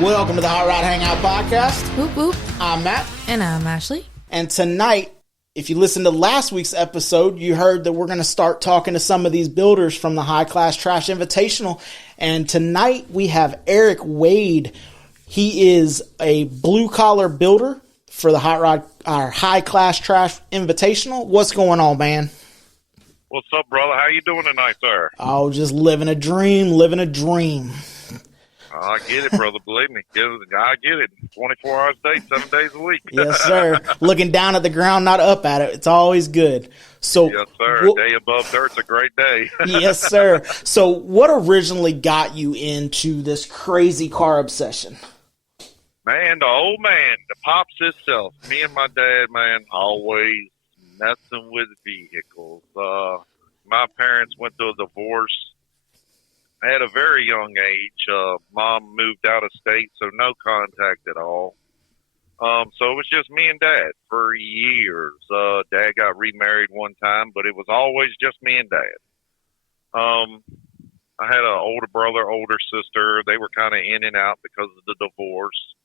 Welcome to the Hot Rod Hangout Podcast. Whoop whoop. I'm Matt. And I'm Ashley. And tonight, if you listened to last week's episode, you heard that we're going to start talking to some of these builders from the High Class Trash Invitational. And tonight we have Eric Wade. He is a blue-collar builder for the our High Class Trash Invitational. What's going on, man? What's up, brother? How you doing tonight, sir? Oh, just living a dream. I get it, brother. Believe me. I get it. 24 hours a day, 7 days a week. Yes, sir. Looking down at the ground, not up at it. It's always good. So, yes, sir. A day above dirt's a great day. Yes, sir. So what originally got you into this crazy car obsession? Man, the old man, the pops himself. Me and my dad, man, always messing with vehicles. My parents went through a divorce at a very young age. Mom moved out of state, so no contact at all. So it was just me and Dad for years. Dad got remarried one time, but it was always just me and Dad. I had an older brother, older sister. They were kind of in and out because of the divorce.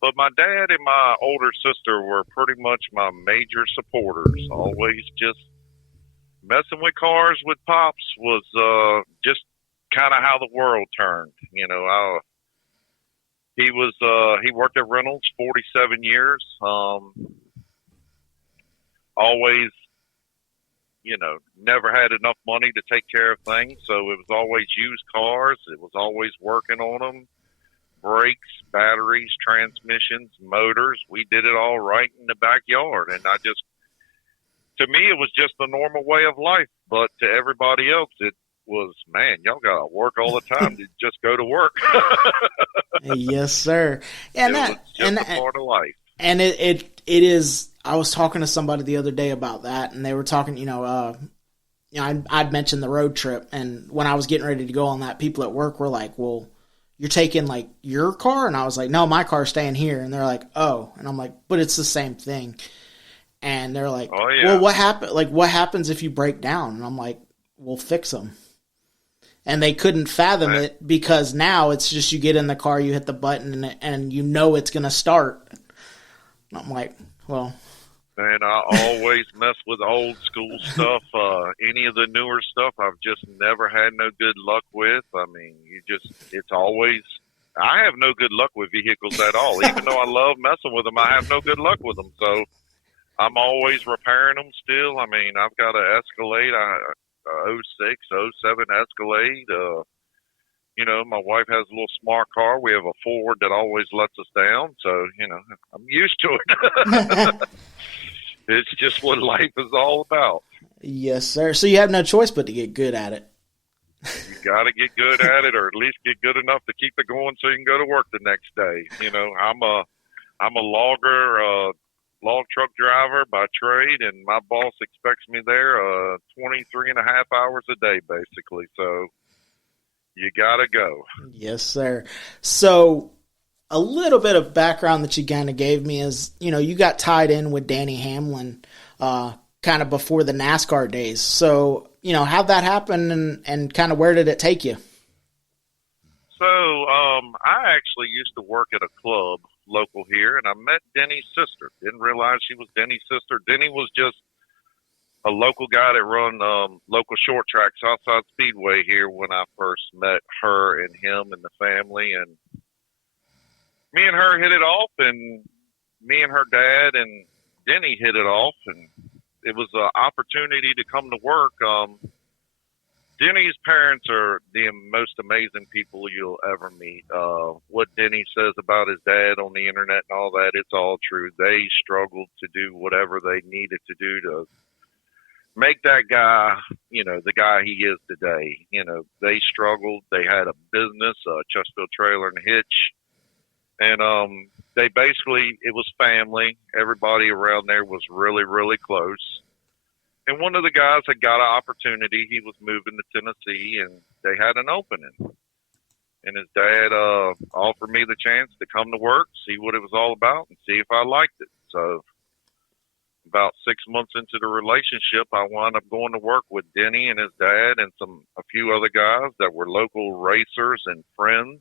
But my dad and my older sister were pretty much my major supporters. Always just messing with cars with Pops was just kind of how the world turned. You know, he worked at Reynolds 47 years. Always, you know, never had enough money to take care of things. So it was always used cars. It was always working on them. Brakes, batteries, transmissions, motors. We did it all right in the backyard. And to me, it was just the normal way of life. But to everybody else, it was, man, y'all got to work all the time to just go to work. Yes, sir. And it was just a part of life. And it is, I was talking to somebody the other day about that, and they were talking, I'd mentioned the road trip, and when I was getting ready to go on that, people at work were like, well, you're taking like your car? And I was like, no, my car's staying here. And they're like, oh. And I'm like, but it's the same thing. And they're like, oh, yeah. Well, what happens if you break down? And I'm like, we'll fix them. And they couldn't fathom it because now it's just you get in the car, you hit the button, and you know it's going to start. And I'm like, well. Man, I always mess with old school stuff. Any of the newer stuff I've just never had no good luck with. I mean, I have no good luck with vehicles at all. Even though I love messing with them, I have no good luck with them. So I'm always repairing them still. I mean, I've got an Escalade, 06, 07 Escalade. My wife has a little smart car. We have a Ford that always lets us down. So, I'm used to it. It's just what life is all about. Yes, sir. So you have no choice but to get good at it. You got to get good at it, or at least get good enough to keep it going so you can go to work the next day. I'm a logger, log truck driver by trade, and my boss expects me there 23 and a half hours a day, basically. So you got to go. Yes, sir. So a little bit of background that you kind of gave me is, you got tied in with Danny Hamlin kind of before the NASCAR days. So, how'd that happen and kind of where did it take you? So I actually used to work at a club local here, and I met Denny's sister. Didn't realize she was Denny's sister. Denny was just a local guy that run local short track, Southside Speedway here when I first met her and him and the family. And me and her hit it off, and me and her dad and Denny hit it off, and it was an opportunity to come to work. Denny's parents are the most amazing people you'll ever meet. What Denny says about his dad on the internet and all that, it's all true. They struggled to do whatever they needed to do to make that guy, the guy he is today. They struggled. They had a business, Chesterfield Trailer and Hitch. And they basically, it was family. Everybody around there was really, really close. And one of the guys had got an opportunity. He was moving to Tennessee, and they had an opening. And his dad offered me the chance to come to work, see what it was all about, and see if I liked it. So about 6 months into the relationship, I wound up going to work with Denny and his dad and a few other guys that were local racers and friends.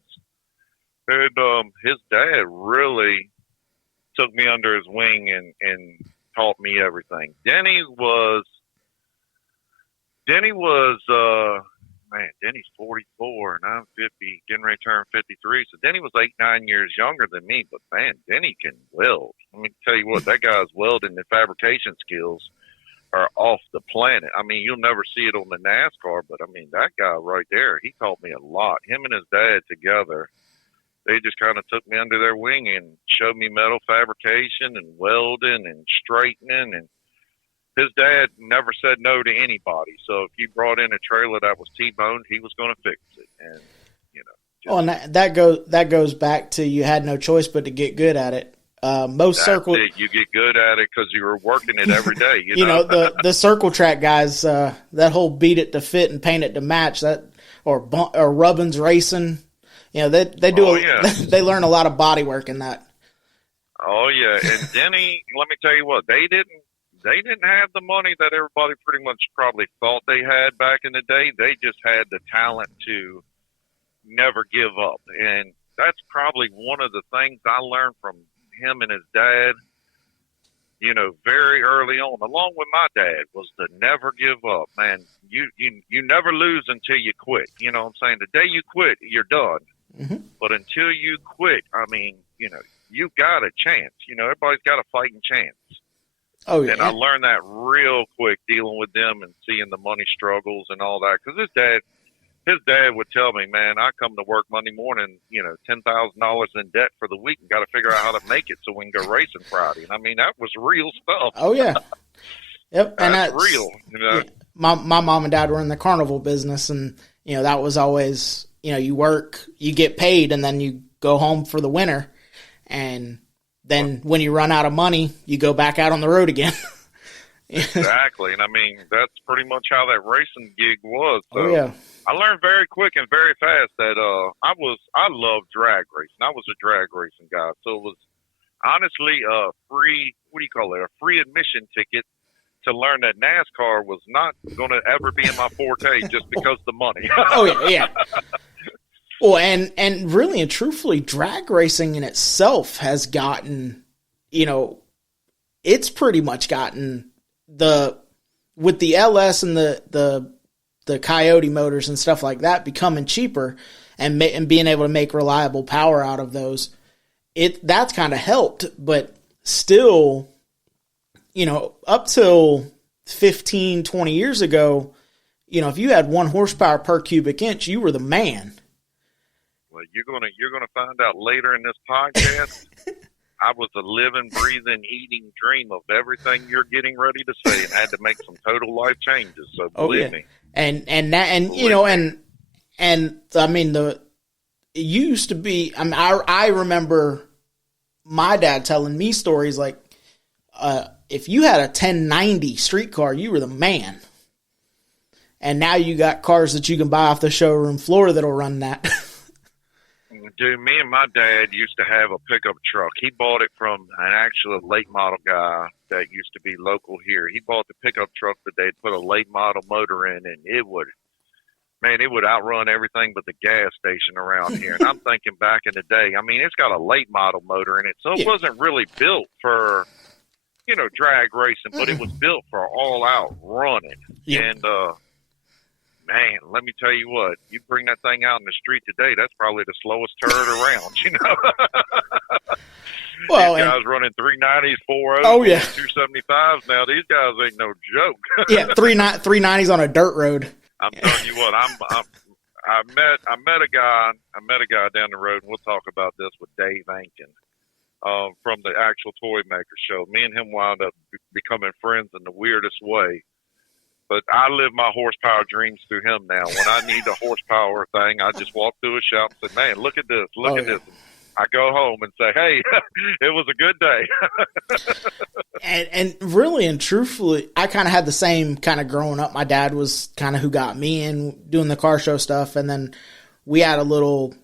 And his dad really took me under his wing and taught me everything. Denny's 44 and I'm 50, getting ready to turn 53. So Denny was 8, 9 years younger than me, but man, Denny can weld. Let me tell you what, that guy's welding and fabrication skills are off the planet. I mean, you'll never see it on the NASCAR, but I mean, that guy right there, he taught me a lot. Him and his dad together, they just kind of took me under their wing and showed me metal fabrication and welding and straightening. And his dad never said no to anybody. So if you brought in a trailer that was T-boned, he was going to fix it. And, you know. Well, and that goes back to you had no choice but to get good at it. Most circle, you get good at it because you were working it every day. You know the circle track guys, that whole beat it to fit and paint it to match, that or Rubbins racing. You know they do. They learn a lot of body work in that. Oh yeah, and Denny, let me tell you what, they didn't have the money that everybody pretty much probably thought they had back in the day. They just had the talent to never give up, and that's probably one of the things I learned from him and his dad, you know, very early on, along with my dad, was to never give up. Man, you never lose until you quit. You know what I'm saying? The day you quit, you're done. Mm-hmm. But until you quit, I mean, you know, you've got a chance. You know, everybody's got a fighting chance. Oh, yeah. And I learned that real quick dealing with them and seeing the money struggles and all that. Because his dad would tell me, man, I come to work Monday morning, you know, $10,000 in debt for the week and got to figure out how to make it so we can go racing Friday. And I mean, that was real stuff. Oh, yeah. Yep. And that's real. You know? Yeah. My mom and dad were in the carnival business, and, you know, that was always, you know, you work, you get paid, and then you go home for the winter. And then when you run out of money, you go back out on the road again. Exactly. And I mean, that's pretty much how that racing gig was. So oh, yeah. I learned very quick and very fast that I loved drag racing. I was a drag racing guy. So it was honestly a free admission ticket to learn that NASCAR was not going to ever be in my forte just because of the money. Oh, yeah, yeah. Well, and really and truthfully, drag racing in itself has gotten, you know, it's pretty much gotten with the LS and the Coyote motors and stuff like that becoming cheaper and being able to make reliable power out of those, that's kind of helped. But still, you know, up till 15, 20 years ago, you know, if you had 1 horsepower per cubic inch, you were the man. Well, you're gonna find out later in this podcast. I was a living, breathing, eating dream of everything you're getting ready to say, and had to make some total life changes. So believe me. And you know, and I mean, it used to be. I mean, I remember my dad telling me stories like, if you had a 1090 street car, you were the man. And now you got cars that you can buy off the showroom floor that'll run that. Dude, me and my dad used to have a pickup truck. He bought it from an actual late model guy that used to be local here. He bought the pickup truck that they'd put a late model motor in, and it would outrun everything but the gas station around here. And I'm thinking back in the day, I mean, it's got a late model motor in it, so it wasn't really built for, you know, drag racing, but it was built for all out running. Yeah. And, man, let me tell you what, you bring that thing out in the street today, that's probably the slowest turd around, you know? Well, these guys running 390s, 4.0s, oh, yeah. 275s now. These guys ain't no joke. Yeah, 390s on a dirt road. I'm telling you what, I met a guy down the road, and we'll talk about this with Dave Ankin from the actual Toy Maker Show. Me and him wound up becoming friends in the weirdest way. But I live my horsepower dreams through him now. When I need a horsepower thing, I just walk through a shop and say, man, look at this, look at this. I go home and say, hey, it was a good day. and really and truthfully, I kind of had the same kind of growing up. My dad was kind of who got me in doing the car show stuff. And then we had a little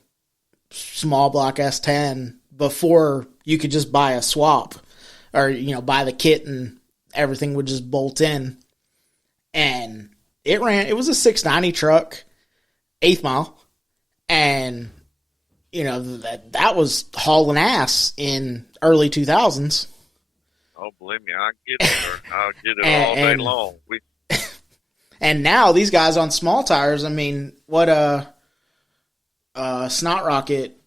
small block S10 before you could just buy a swap or, you know, buy the kit and everything would just bolt in. And it was a 690 truck, 8th mile. And, that was hauling ass in early 2000s. Oh, believe me, I get it, sir. I'll get it all day long. And now these guys on small tires, I mean, what Snot Rocket,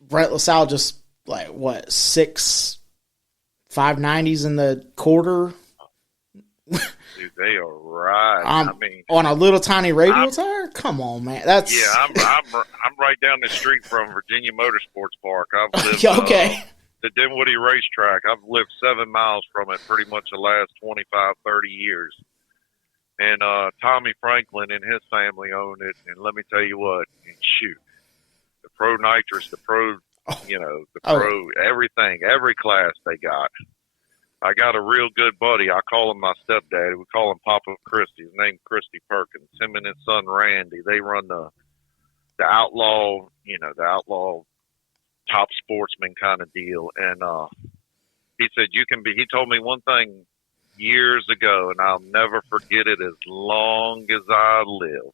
Brett LaSalle just like what 590s in the quarter. Dude, they are right. I mean, on a little tiny radial tire. Come on, man. That's I'm right down the street from Virginia Motorsports Park. I've lived the Dinwiddie Racetrack. I've lived 7 miles from it pretty much the last 25, 30 years. And Tommy Franklin and his family own it. And let me tell you what, shoot, the Pro Nitrous, the Pro, Pro, everything, every class they got. I got a real good buddy. I call him my stepdad. We call him Papa Christie. His name's Christy Perkins. Him and his son Randy, they run the outlaw, the outlaw top sportsman kind of deal. And he said, he told me one thing years ago, and I'll never forget it as long as I live.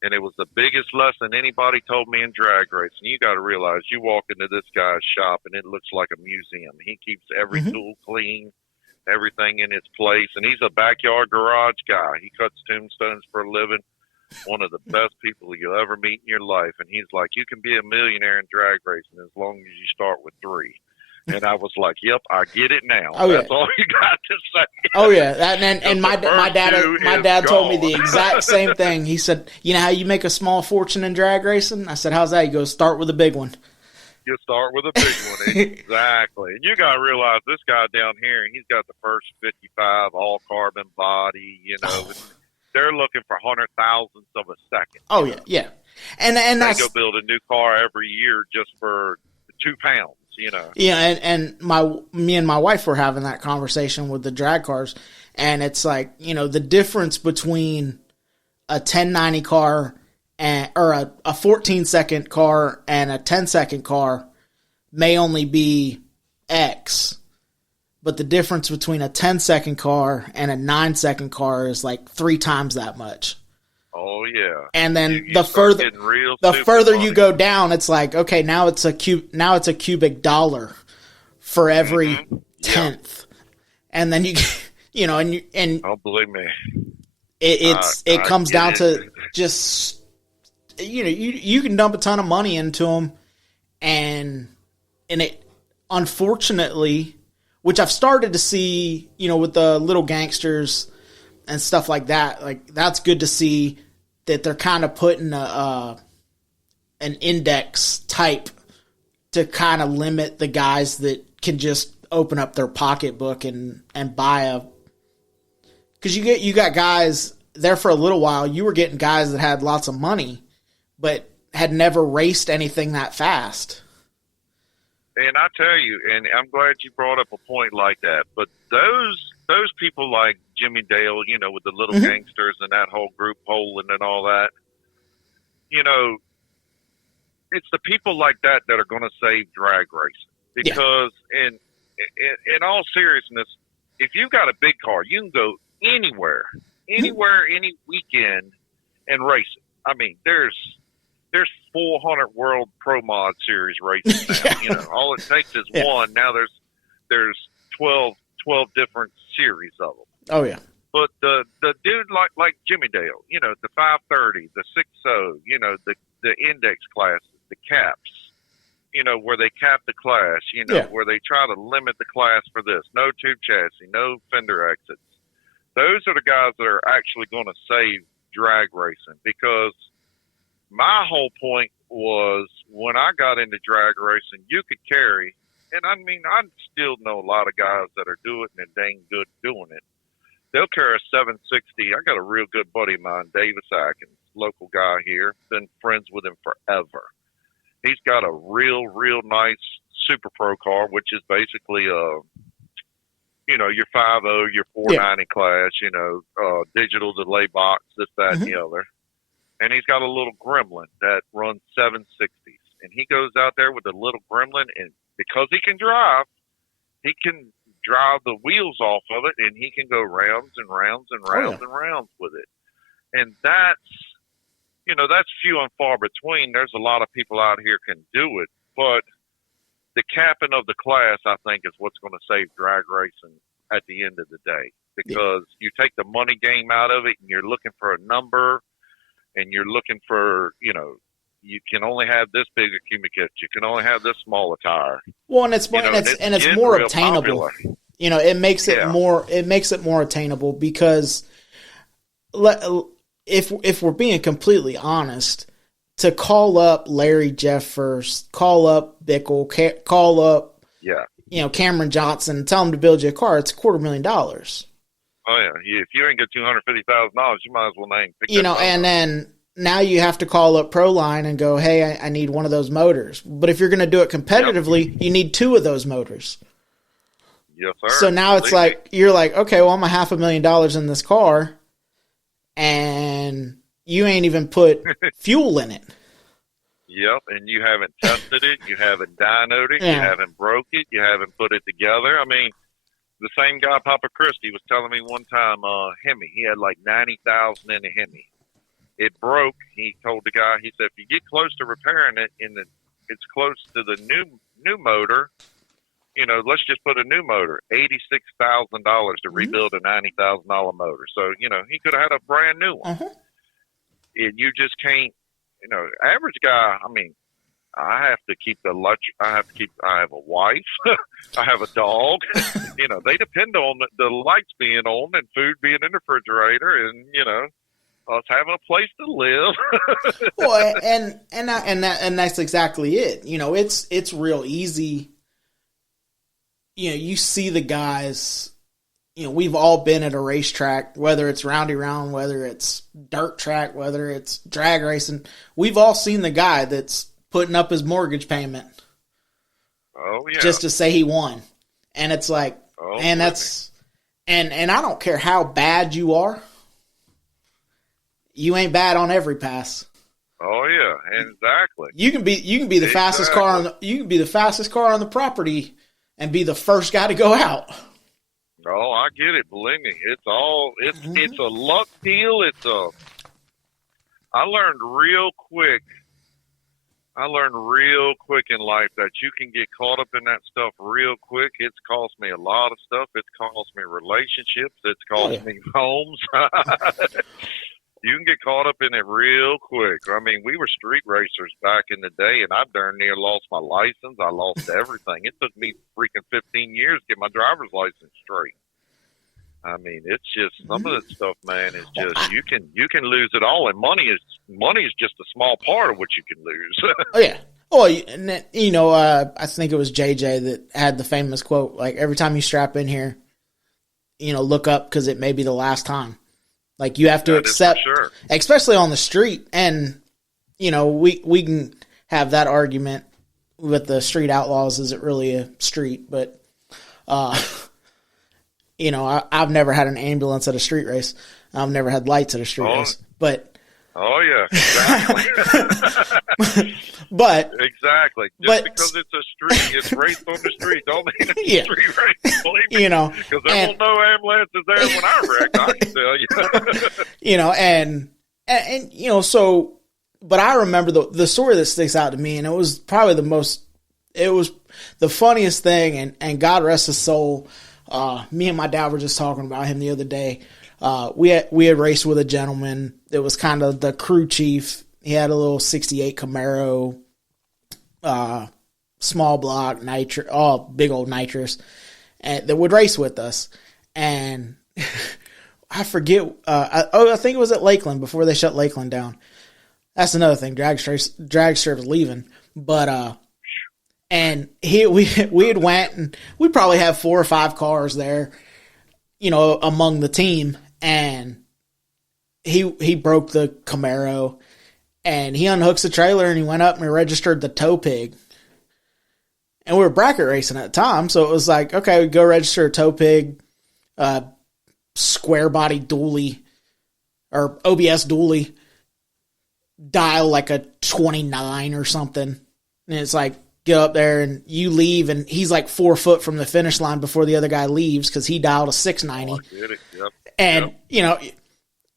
And it was the biggest lesson anybody told me in drag racing. You got to realize, you walk into this guy's shop and it looks like a museum. He keeps every tool clean, everything in its place. And he's a backyard garage guy. He cuts tombstones for a living. One of the best people you'll ever meet in your life. And he's like, you can be a millionaire in drag racing as long as you start with 3. And I was like, "Yep, I get it now." Oh, That's all you got to say. Oh yeah, and my dad told me the exact same thing. He said, "You know how you make a small fortune in drag racing?" I said, "How's that?" He goes, "Start with a big one." You start with a big one, exactly. And you got to realize this guy down here, he's got the first 55 all carbon body. They're looking for 100,000ths of a second. Oh yeah. And they go build a new car every year just for 2 pounds. Yeah, and me and my wife were having that conversation with the drag cars, and it's like, the difference between a 1090 car or a 14-second car and a 10-second car may only be X, but the difference between a 10-second car and a 9-second car is like 3 times that much. Oh yeah. And then the further you go down, it's like, okay, now it's a cubic dollar for every tenth. And then and oh, believe me. It comes down to just you can dump a ton of money into them, and it, unfortunately, which I've started to see, with the little gangsters and stuff like that, like that's good to see that they're kind of putting an index type to kind of limit the guys that can just open up their pocketbook and buy because you got guys there for a little while. You were getting guys that had lots of money, but had never raced anything that fast. And I tell you, and I'm glad you brought up a point like that, but those people like Jimmy Dale, with the little gangsters and that whole group, Poland and all that, it's the people like that that are going to save drag racing. Because in all seriousness, if you've got a big car, you can go anywhere, any weekend and race it. I mean, there's 400 World Pro Mod Series races now. All it takes is one. Now there's 12 different series of them. Oh yeah. But the dude like Jimmy Dale, the 530, the 60, the index classes, the caps, where they cap the class, where they try to limit the class for this, no tube chassis, no fender exits. Those are the guys that are actually going to save drag racing, because my whole point was when I got into drag racing, you could carry, and I mean, I still know a lot of guys that are doing it and dang good doing it. They'll carry a 760. I got a real good buddy of mine, Davis Atkins, local guy here. Been friends with him forever. He's got a real nice Super Pro car, which is basically your 5.0, your 490 class, digital delay box, this, that, and the other. And he's got a little Gremlin that runs 760s. And he goes out there with a little Gremlin, and because he can drive the wheels off of it, and he can go rounds and rounds and rounds and rounds with it. And that's, that's few and far between. There's a lot of people out here can do it, but the capping of the class, I think, is what's going to save drag racing at the end of the day, because you take the money game out of it and you're looking for a number and you're looking for, you can only have this big a cubic, you can only have this small a tire. Well, and it's more obtainable. Popular. It makes it more attainable, because if we're being completely honest, to call up Larry Jeffers, call up Bickle, call up Cameron Johnson, and tell them to build you a car, it's $250,000. Oh yeah, if you ain't got $250,000, you might as well name. And then now you have to call up Proline and go, hey, I need one of those motors. But if you're going to do it competitively, you need two of those motors. Yes, sir. So now it's like, you're like, okay, well, I'm $500,000 in this car, and you ain't even put fuel in it. Yep, and you haven't tested it, you haven't dynoed it, you haven't broke it, you haven't put it together. I mean, the same guy, Papa Christie, was telling me one time, Hemi, he had like 90,000 in a Hemi. It broke. He told the guy, he said, if you get close to repairing it and it's close to the new motor, let's just put a new motor, $86,000 to rebuild a $90,000 motor. So, he could have had a brand new one. Uh-huh. And you just can't, average guy, I mean, I have to keep I have a wife, I have a dog, they depend on the lights being on and food being in the refrigerator and, us having a place to live. Well, and that's exactly it. It's real easy. You see the guys, we've all been at a racetrack, whether it's roundy round, whether it's dirt track, whether it's drag racing. We've all seen the guy that's putting up his mortgage payment. Oh yeah. Just to say he won. And it's like, and that's, and I don't care how bad you are. You ain't bad on every pass. Oh yeah, exactly. You can be the fastest car on the property and be the first guy to go out. Oh, I get it. Believe me, it's a luck deal. I learned real quick in life that you can get caught up in that stuff real quick. It's cost me a lot of stuff. It's cost me relationships. It's cost me homes. You can get caught up in it real quick. I mean, we were street racers back in the day, and I darn near lost my license. I lost everything. It took me freaking 15 years to get my driver's license straight. I mean, it's just some of that stuff, man. Is just you can lose it all, and money is just a small part of what you can lose. Oh yeah. Well, I think it was JJ that had the famous quote, like, every time you strap in here, look up, because it may be the last time. Like, you have to accept, especially on the street. And, we can have that argument with the street outlaws. Is it really a street? But, I've never had an ambulance at a street race. I've never had lights at a street race. But. Oh, yeah, exactly. But. Exactly. Because it's a street, it's raced on the street. Don't mean it's a street race, believe me. Because there won't no ambulances there when I wrecked, I can tell you. So, but I remember the story that sticks out to me, and it was probably the funniest thing, and God rest his soul. Me and my dad were just talking about him the other day. We had raced with a gentleman that was kind of the crew chief. He had a little 68 Camaro, small block, big old nitrous, and that would race with us. And I forget, I think it was at Lakeland before they shut Lakeland down. That's another thing. Drag strip was leaving, but and we had went, and we probably have 4 or 5 cars there, among the team, and he broke the Camaro, and he unhooks the trailer, and he went up and he registered the tow pig. And we were bracket racing at the time, so it was like, okay, we go register a tow pig, square body dually, or OBS dually, dial like a 29 or something. And it's like, get up there and you leave, and he's like 4 foot from the finish line before the other guy leaves because he dialed a 690. Oh, I get it. Yep. And,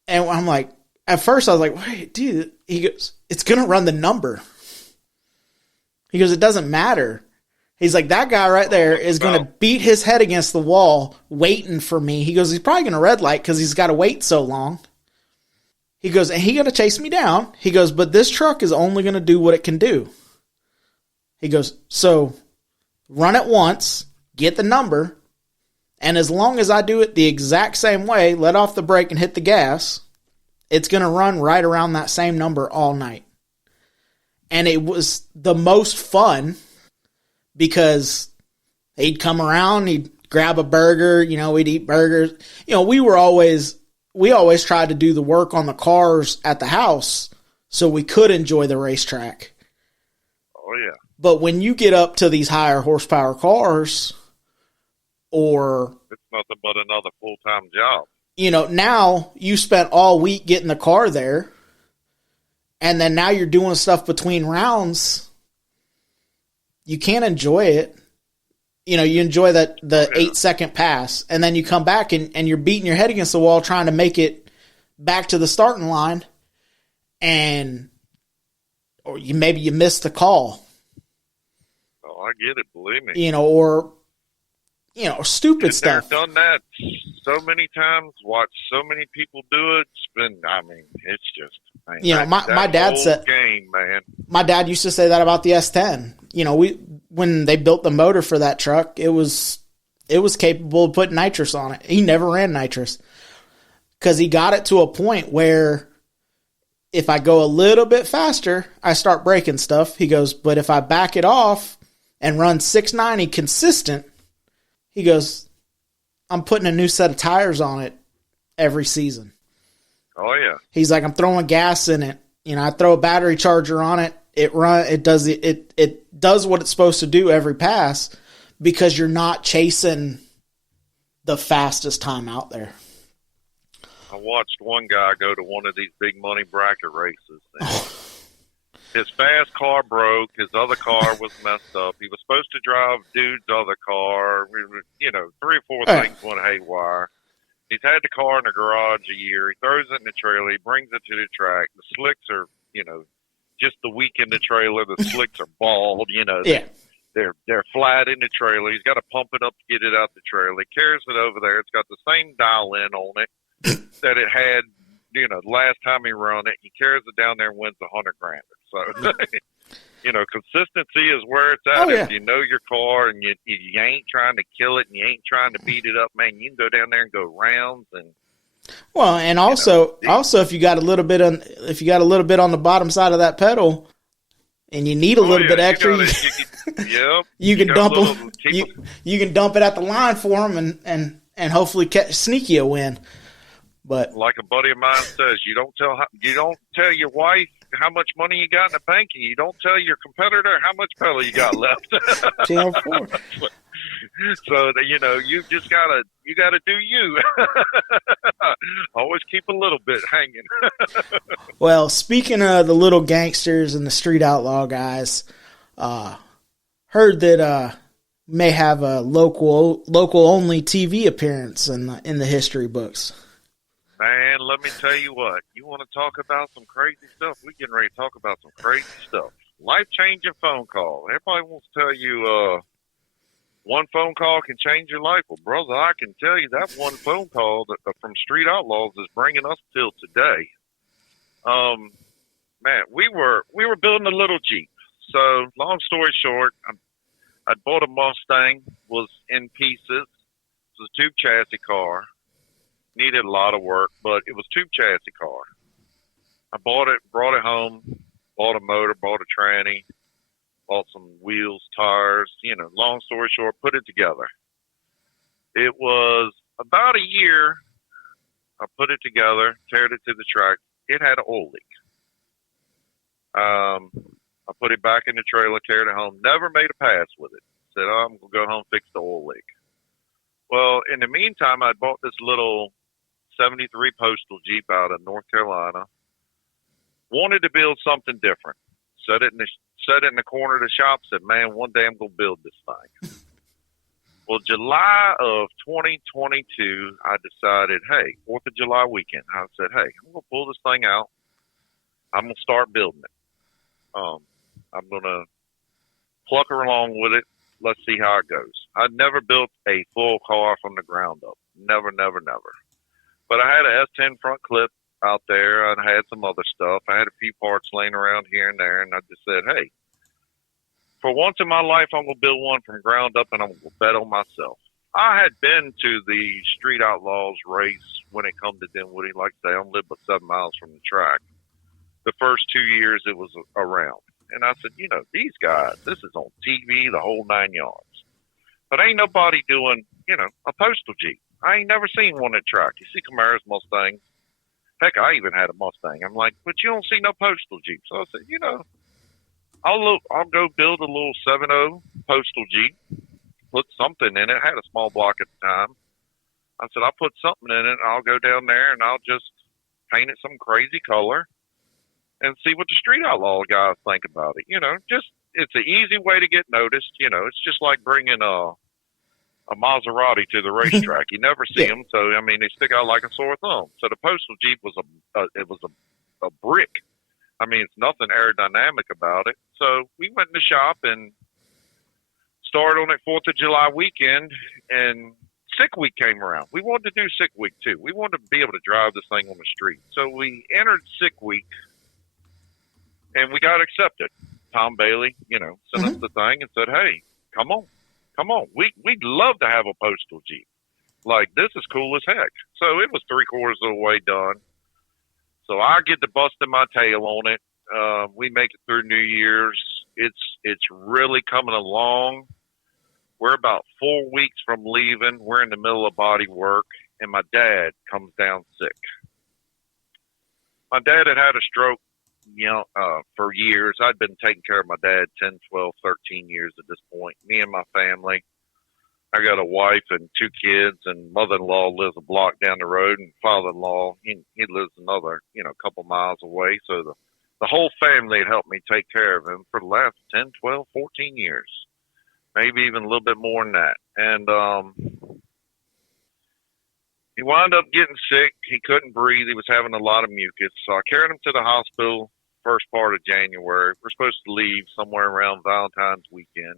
and I'm like, at first I was like, wait, dude, he goes, it's going to run the number. He goes, it doesn't matter. He's like, that guy right there is going to beat his head against the wall waiting for me. He goes, he's probably going to red light because he's got to wait so long. He goes, and he's going to chase me down. He goes, but this truck is only going to do what it can do. He goes, so run it once, get the number, and as long as I do it the exact same way, let off the brake and hit the gas, it's going to run right around that same number all night. And it was the most fun because he'd come around, he'd grab a burger, we'd eat burgers. We always tried to do the work on the cars at the house so we could enjoy the racetrack. Oh, yeah. But when you get up to these higher horsepower cars, or it's nothing but another full-time job. Now you spent all week getting the car there, and then now you're doing stuff between rounds. You can't enjoy it. You enjoy the 8-second pass, and then you come back and you're beating your head against the wall trying to make it back to the starting line, or maybe you miss the call. Oh, I get it. Believe me. Or stupid stuff. I've done that so many times. Watched so many people do it. It's just. My dad said. Game, man. My dad used to say that about the S10. When they built the motor for that truck, it was capable of putting nitrous on it. He never ran nitrous because he got it to a point where if I go a little bit faster, I start breaking stuff. He goes, but if I back it off and run 690 consistent, he goes, I'm putting a new set of tires on it every season. Oh yeah. He's like, I'm throwing gas in it. I throw a battery charger on it. It does what it's supposed to do every pass because you're not chasing the fastest time out there. I watched one guy go to one of these big money bracket races. His fast car broke. His other car was messed up. He was supposed to drive dude's other car. 3 or 4 things went haywire. He's had the car in the garage a year. He throws it in the trailer. He brings it to the track. The slicks are, just the week in the trailer. The slicks are bald. Yeah. They're flat in the trailer. He's got to pump it up to get it out the trailer. He carries it over there. It's got the same dial in on it that it had, the last time he run it. He carries it down there and wins $100,000. So, consistency is where it's at. Oh, yeah. If you know your car and you ain't trying to kill it and you ain't trying to beat it up, man, you can go down there and go rounds and. Well, and also if you got a little bit on the bottom side of that pedal, and you need a little bit extra, you can dump them. You can dump it at the line for them, and hopefully sneak you a win. But like a buddy of mine says, you don't tell your wife how much money you got in the bank, and you don't tell your competitor how much pedal you got left. Channel 4. So you just gotta do you. Always keep a little bit hanging. Well, speaking of the little gangsters and the street outlaw guys, heard that may have a local only TV appearance in the history books. Man, let me tell you what. You want to talk about some crazy stuff? We're getting ready to talk about some crazy stuff. Life-changing phone call. Everybody wants to tell you one phone call can change your life. Well, brother, I can tell you that one phone call from Street Outlaws is bringing us till today. Man, we were building a little Jeep. So, long story short, I bought a Mustang, was in pieces. It was a tube chassis car. Needed a lot of work, but it was tube chassis car. I bought it, brought it home, bought a motor, bought a tranny, bought some wheels, tires, long story short, put it together. It was about a year. I put it together, teared it to the track. It had an oil leak. I put it back in the trailer, carried it home, never made a pass with it. Said, I'm going to go home, fix the oil leak. Well, in the meantime, I bought this little 73 Postal Jeep out of North Carolina. Wanted to build something different. Set it in the corner of the shop. Said, man, one day I'm going to build this thing. Well, July of 2022, I decided, hey, 4th of July weekend. I said, hey, I'm going to pull this thing out. I'm gonna start building it. I'm gonna pluck her along with it. Let's see how it goes. I'd never built a full car from the ground up. Never, never, never. But I had a S10 front clip out there. I had some other stuff. I had a few parts laying around here and there, and I just said, hey, for once in my life, I'm going to build one from ground up, and I'm going to bet on myself. I had been to the Street Outlaws race when it come to Dinwiddie. Like I say, I live about 7 miles from the track. The first 2 years it was around. And I said, you know, these guys, this is on TV, the whole 9 yards. But ain't nobody doing, you know, a postal Jeep. I ain't never seen one at track. You see Camaros, Mustangs. Heck, I even had a Mustang. I'm like, but you don't see no postal Jeep. So I said, you know, I'll go build a little 7.0 postal Jeep, put something in it. I had a small block at the time. I said, I'll put something in it, and I'll go down there, and I'll just paint it some crazy color and see what the Street Outlaw guys think about it. You know, just it's an easy way to get noticed. You know, it's just like bringing a Maserati to the racetrack. You never see them, so I mean, they stick out like a sore thumb. So the postal Jeep was a brick. I mean, it's nothing aerodynamic about it. So we went in the shop and started on it 4th of July weekend, and Sick Week came around. We wanted to do Sick Week too. We wanted to be able to drive this thing on the street. So we entered Sick Week, and we got accepted. Tom Bailey, you know, sent us the thing and said, hey, come on. We'd love to have a postal Jeep. Like, this is cool as heck. So it was 3/4 of the way done. So I get to busting my tail on it. We make it through New Year's. It's really coming along. We're about 4 weeks from leaving. We're in the middle of body work, and my dad comes down sick. My dad had a stroke, you know, for years. I'd been taking care of my dad 10, 12, 13 years at this point. Me and my family. I got a wife and 2 kids, and mother-in-law lives a block down the road, and father-in-law, he lives another, you know, couple miles away. So the whole family had helped me take care of him for the last 10, 12, 14 years, maybe even a little bit more than that. And he wound up getting sick. He couldn't breathe. He was having a lot of mucus. So I carried him to the hospital first part of January. We're supposed to leave somewhere around Valentine's weekend.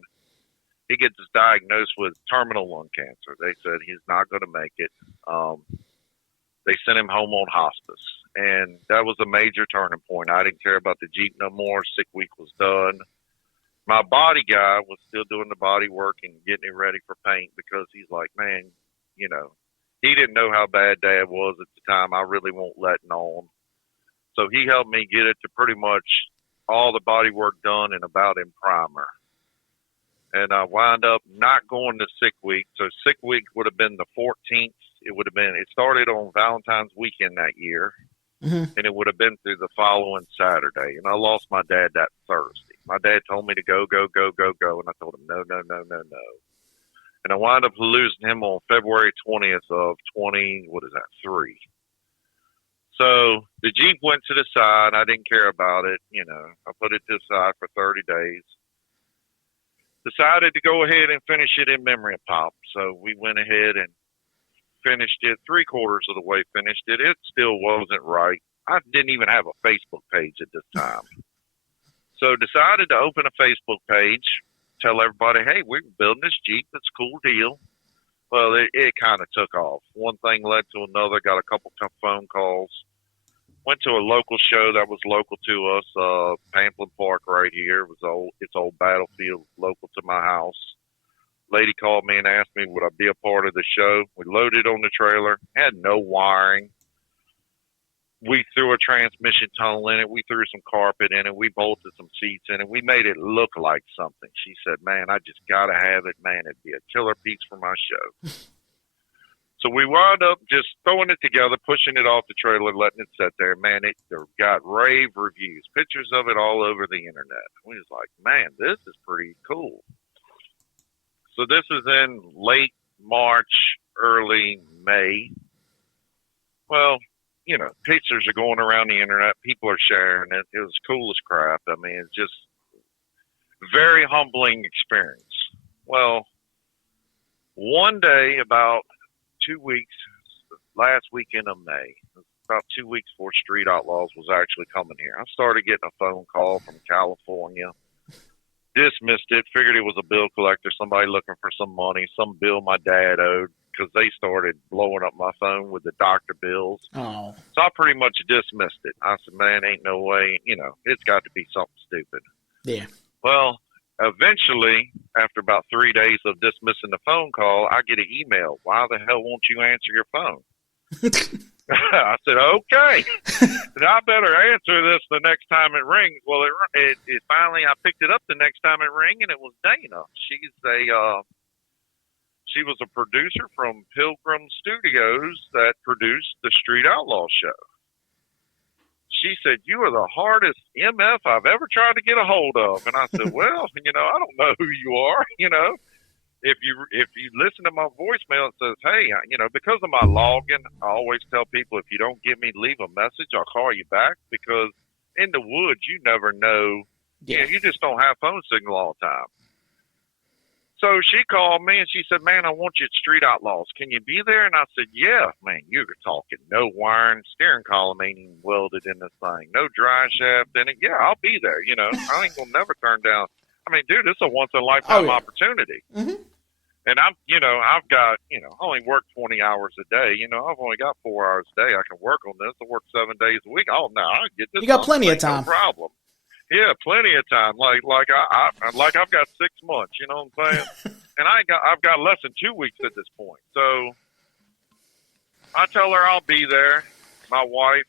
He gets diagnosed with terminal lung cancer. They said he's not going to make it. They sent him home on hospice. And that was a major turning point. I didn't care about the Jeep no more. Sick Week was done. My body guy was still doing the body work and getting it ready for paint because he's like, man, you know, he didn't know how bad Dad was at the time. I really won't let on. So he helped me get it to pretty much all the body work done and about in primer. And I wound up not going to Sick Week. So Sick Week would have been the 14th. It started on Valentine's weekend that year. And it would have been through the following Saturday. And I lost my dad that Thursday. My dad told me to go. And I told him, no. And I wound up losing him on February 20th of 3. So the Jeep went to the side. I didn't care about it. You know, I put it to the side for 30 days. Decided to go ahead and finish it in memory of Pop. So we went ahead and finished it 3/4 of the way finished it. It still wasn't right. I didn't even have a Facebook page at this time. So decided to open a Facebook page, tell everybody, hey, we're building this Jeep. It's a cool deal. Well, it kind of took off. One thing led to another, got a couple of phone calls. Went to a local show that was local to us, Pamplin Park right here. It's old Battlefield, local to my house. Lady called me and asked me, would I be a part of the show? We loaded on the trailer, had no wiring. We threw a transmission tunnel in it. We threw some carpet in it. We bolted some seats in it. We made it look like something. She said, man, I just got to have it. Man, it'd be a killer piece for my show. So we wound up just throwing it together, pushing it off the trailer, letting it sit there. Man, it got rave reviews, pictures of it all over the internet. We was like, man, this is pretty cool. So this is in late March, early May. Well, you know, pictures are going around the internet. People are sharing it. It was cool as crap. I mean, it's just very humbling experience. Well, one day about 2 weeks, last weekend of May, about 2 weeks before Street Outlaws was actually coming here. I started getting a phone call from California. Dismissed it, figured it was a bill collector, somebody looking for some money, some bill my dad owed, because they started blowing up my phone with the doctor bills. Oh. So I pretty much dismissed it. I said, man, ain't no way, it's got to be something stupid. Yeah. Well, eventually, after about 3 days of dismissing the phone call, I get an email. Why the hell won't you answer your phone? I said, okay. I better answer this the next time it rings. Well, it finally, I picked it up the next time it rang, and it was Dana. She was a producer from Pilgrim Studios that produced the Street Outlaw show. She said, you are the hardest MF I've ever tried to get a hold of. And I said, well, I don't know who you are, If you listen to my voicemail, it says, hey, because of my login, I always tell people if you don't get me, leave a message. I'll call you back, because in the woods, you never know. Yeah. You just don't have phone signal all the time. So she called me and she said, man, I want you at Street Outlaws. Can you be there? And I said, yeah, man, you're talking. No wiring, steering column ain't even welded in this thing. No dry shaft in it. Yeah, I'll be there. I ain't going to never turn down. I mean, dude, this is a once-in-a-lifetime opportunity. Mm-hmm. And I've got, I only work 20 hours a day. I've only got 4 hours a day. I can work on this. I work 7 days a week. Oh, no, I get this. You got plenty of time. No problem. Yeah, plenty of time. Like I've got 6 months. You know what I'm saying? And I've got less than 2 weeks at this point. So I tell her I'll be there. My wife,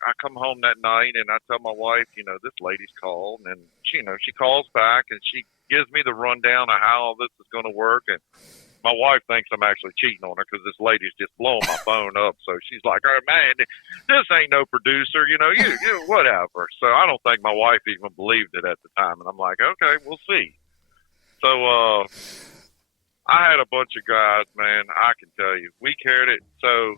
I come home that night and I tell my wife, this lady's called, and she calls back and she gives me the rundown of how all this is going to work. And my wife thinks I'm actually cheating on her because this lady's just blowing my phone up. So she's like, oh, man, this ain't no producer, you whatever. So I don't think my wife even believed it at the time. And I'm like, okay, we'll see. So I had a bunch of guys, man, I can tell you. We carried it. So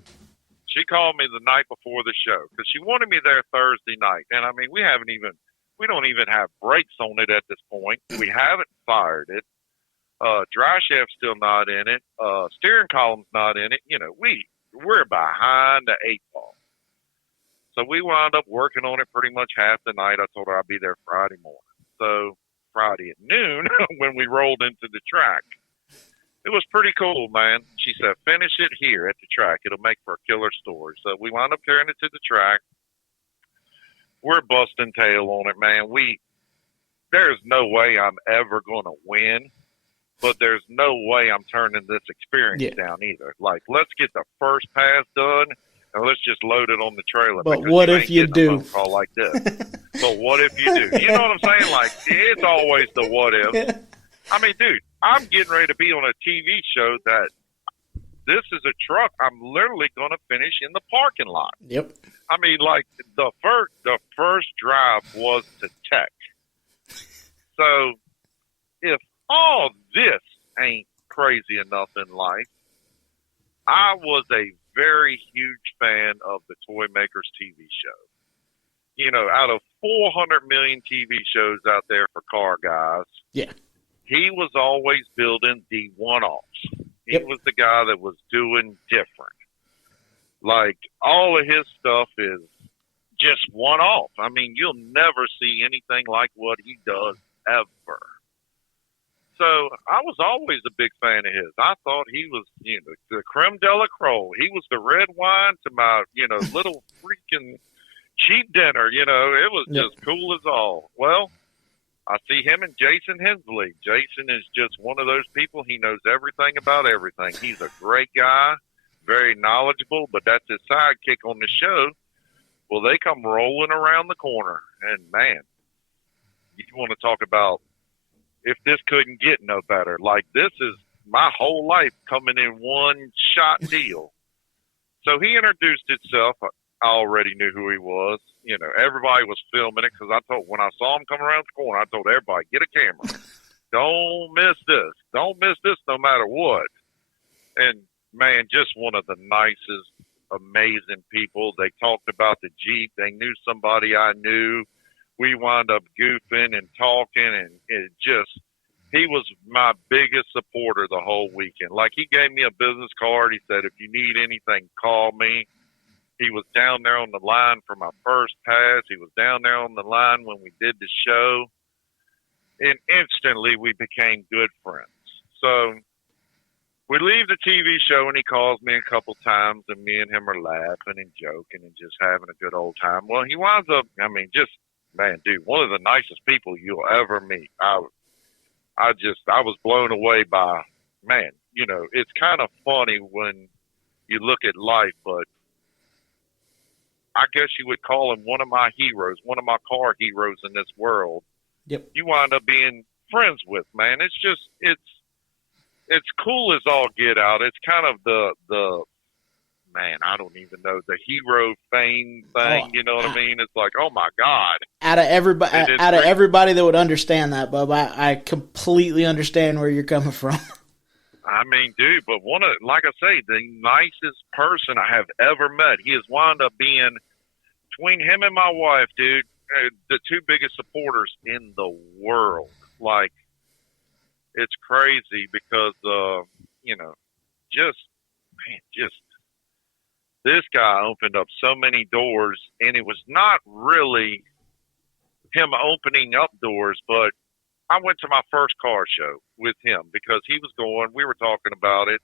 she called me the night before the show because she wanted me there Thursday night. And, I mean, we don't even have brakes on it at this point. We haven't fired it. Dry shaft's still not in it. Steering column's not in it. We're behind the 8 ball. So we wound up working on it pretty much half the night. I told her I'd be there Friday morning. So Friday at noon, when we rolled into the track, it was pretty cool, man. She said, finish it here at the track. It'll make for a killer story. So we wound up carrying it to the track. We're busting tail on it, man. There's no way I'm ever going to win, but there's no way I'm turning this experience down either. Like, let's get the first pass done, and let's just load it on the trailer. But what if you do? A phone call like this. But what if you do? You know what I'm saying? Like, it's always the what if. I mean, dude, I'm getting ready to be on a TV show that this is a truck I'm literally going to finish in the parking lot. Yep. I mean, like, the first drive was to Tech. So if all this ain't crazy enough in life, I was a very huge fan of the Toy Makers TV show. Out of 400 million TV shows out there for car guys, he was always building the one-offs. He was the guy that was doing different. Like, all of his stuff is just one-off. I mean, you'll never see anything like what he does ever. So I was always a big fan of his. I thought he was, the creme de la creme. He was the red wine to my, little freaking cheap dinner. It was just cool as all. Well, I see him and Jason Hensley. Jason is just one of those people. He knows everything about everything. He's a great guy, very knowledgeable, but that's his sidekick on the show. Well, they come rolling around the corner, and, man, you want to talk about if this couldn't get no better. Like, this is my whole life coming in one shot deal. So he introduced himself. I already knew who he was. Everybody was filming it because when I saw him come around the corner, I told everybody, get a camera. Don't miss this. Don't miss this no matter what. And, man, just one of the nicest, amazing people. They talked about the Jeep. They knew somebody I knew. We wound up goofing and talking, and he was my biggest supporter the whole weekend. Like, he gave me a business card. He said, if you need anything, call me. He was down there on the line for my first pass. He was down there on the line when we did the show. And instantly we became good friends. So we leave the TV show and he calls me a couple times and me and him are laughing and joking and just having a good old time. Well, he winds up, I mean, just, man, dude, one of the nicest people you'll ever meet. I was blown away by, man, you know, it's kind of funny when you look at life, but I guess you would call him one of my heroes, one of my car heroes in this world. Yep. You wind up being friends with, man. It's just, it's cool as all get out. It's kind of the man, I don't even know, the hero fame thing. You know what I mean? It's like, oh my God. Out of everybody that would understand that, Bub, I completely understand where you're coming from. I mean, dude, but like I say, the nicest person I have ever met. He has wound up being, between him and my wife, dude, the two biggest supporters in the world. Like, it's crazy because, you know, just this guy opened up so many doors, and it was not really him opening up doors, but I went to my first car show with him because he was going, we were talking about it.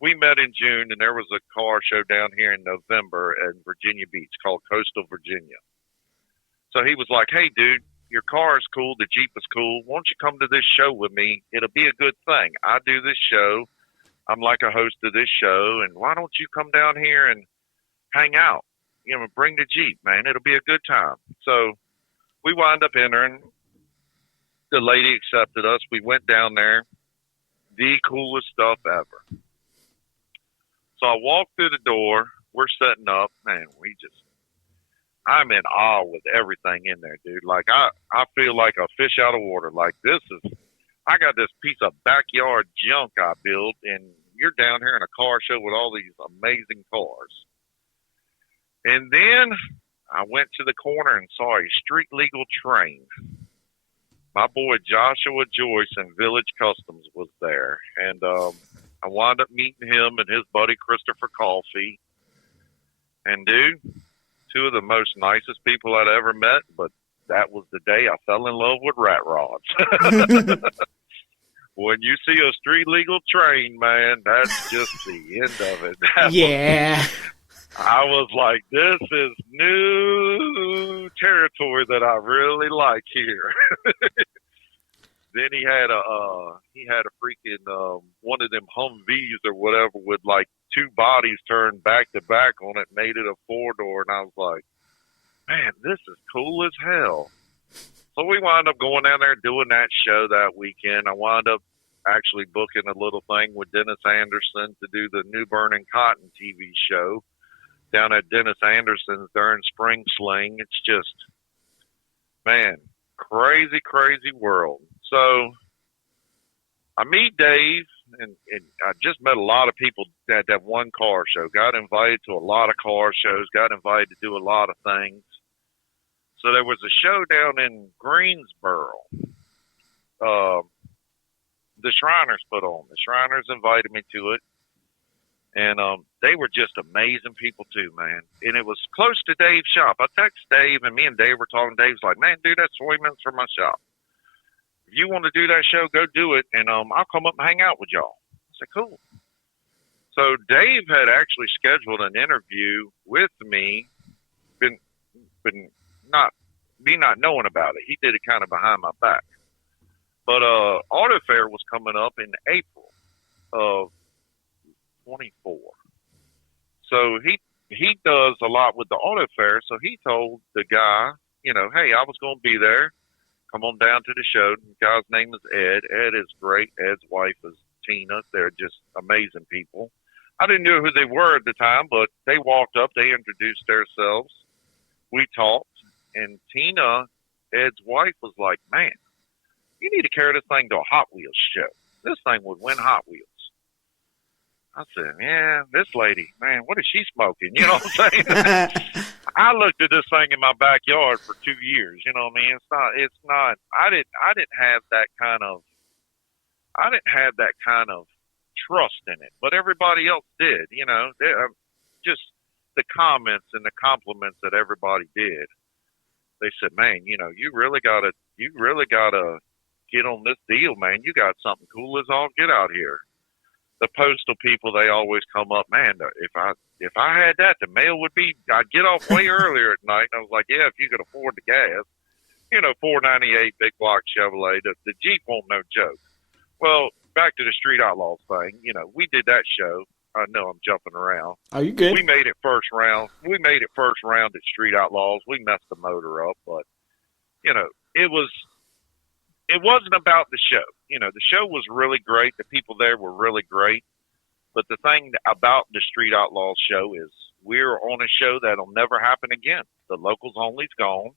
We met in June, and there was a car show down here in November in Virginia Beach called Coastal Virginia. So he was like, hey, dude, your car is cool. The Jeep is cool. Why don't you come to this show with me? It'll be a good thing. I do this show. I'm like a host of this show, and why don't you come down here and hang out? You know, bring the Jeep, man. It'll be a good time. So we wind up entering. The lady accepted us. We went down there. The coolest stuff ever. So I walked through the door. We're setting up. Man, I'm in awe with everything in there, dude. Like, I feel like a fish out of water. Like, I got this piece of backyard junk I built, and you're down here in a car show with all these amazing cars. And then I went to the corner and saw a street legal train. My boy Joshua Joyce in Village Customs was there. And I wound up meeting him and his buddy Christopher Coffey. And, dude, two of the most nicest people I'd ever met, but that was the day I fell in love with rat rods. When you see a street legal train, man, that's just the end of it. I was like, this is new territory that I really like here. Then he had a freaking one of them Humvees or whatever with like two bodies turned back to back on it, made it a 4-door, and I was like, man, this is cool as hell. So we wound up going down there doing that show that weekend. I wound up actually booking a little thing with Dennis Anderson to do the New Burning Cotton TV show down at Dennis Anderson's during Spring Sling. It's just, man, crazy, crazy world. So I meet Dave, and I just met a lot of people at that one car show, got invited to a lot of car shows, got invited to do a lot of things. So there was a show down in Greensboro. The Shriners put on. The Shriners invited me to it. And they were just amazing people too, man. And it was close to Dave's shop. I text Dave, and me and Dave were talking. Dave's like, man, dude, that's 20 minutes from my shop. If you want to do that show, go do it, and I'll come up and hang out with y'all. I said, cool. So Dave had actually scheduled an interview with me, been not knowing about it. He did it kind of behind my back. But Auto Fair was coming up in April of 24. So he does a lot with the Auto Fair. So he told the guy, you know, hey, I was going to be there. Come on down to the show. The guy's name is Ed. Ed is great. Ed's wife is Tina. They're just amazing people. I didn't know who they were at the time, but they walked up. They introduced themselves. We talked. And Tina, Ed's wife, was like, man, you need to carry this thing to a Hot Wheels show. This thing would win Hot Wheels. I said, yeah, this lady, man, what is she smoking? You know what I'm saying? I looked at this thing in my backyard for 2 years. You know what I mean? It's not, I didn't have that kind of trust in it, but everybody else did, you know, just the comments and the compliments that everybody did. They said, "Man, you really gotta get on this deal, man. You got something cool as all get out here." The postal people, they always come up, "Man, if I had that, the mail would be. I'd get off way earlier at night." And I was like, "Yeah, if you could afford the gas, $4.98 big block Chevrolet. The Jeep won't no joke." Well, back to the Street Outlaws thing. We did that show. I know I'm jumping around. Are you good? We made it first round. At Street Outlaws. We messed the motor up, but it wasn't about the show. The show was really great. The people there were really great. But the thing about the Street Outlaws show is we're on a show that'll never happen again. The locals only's gone.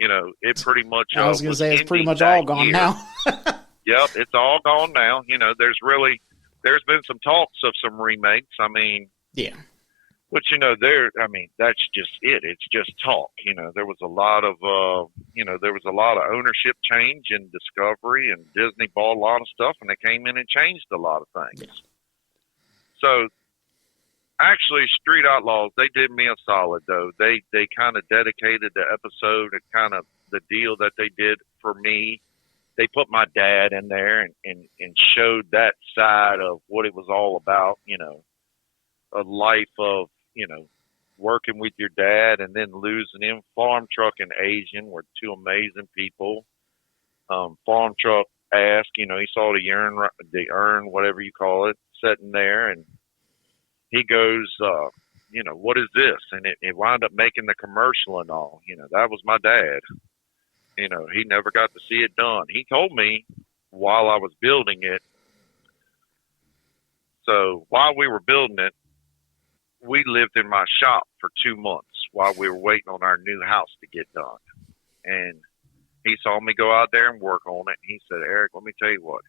It pretty much. I was going to say it's pretty much all gone now. Yep, it's all gone now. There's been some talks of some remakes. I mean, yeah. But that's just it. It's just talk. There was a lot of ownership change in Discovery, and Disney bought a lot of stuff, and they came in and changed a lot of things. Yeah. So, actually, Street Outlaws, they did me a solid though. They kind of dedicated the episode and kind of the deal that they did for me. They put my dad in there and showed that side of what it was all about. A life of working with your dad and then losing him. Farm Truck and Asian were two amazing people. Farm Truck asked, he saw the urn, whatever you call it, sitting there, and he goes, "What is this?" And it wound up making the commercial and all. That was my dad. He never got to see it done. He told me while I was building it. So while we were building it, we lived in my shop for 2 months while we were waiting on our new house to get done. And he saw me go out there and work on it. And he said, "Eric, let me tell you what.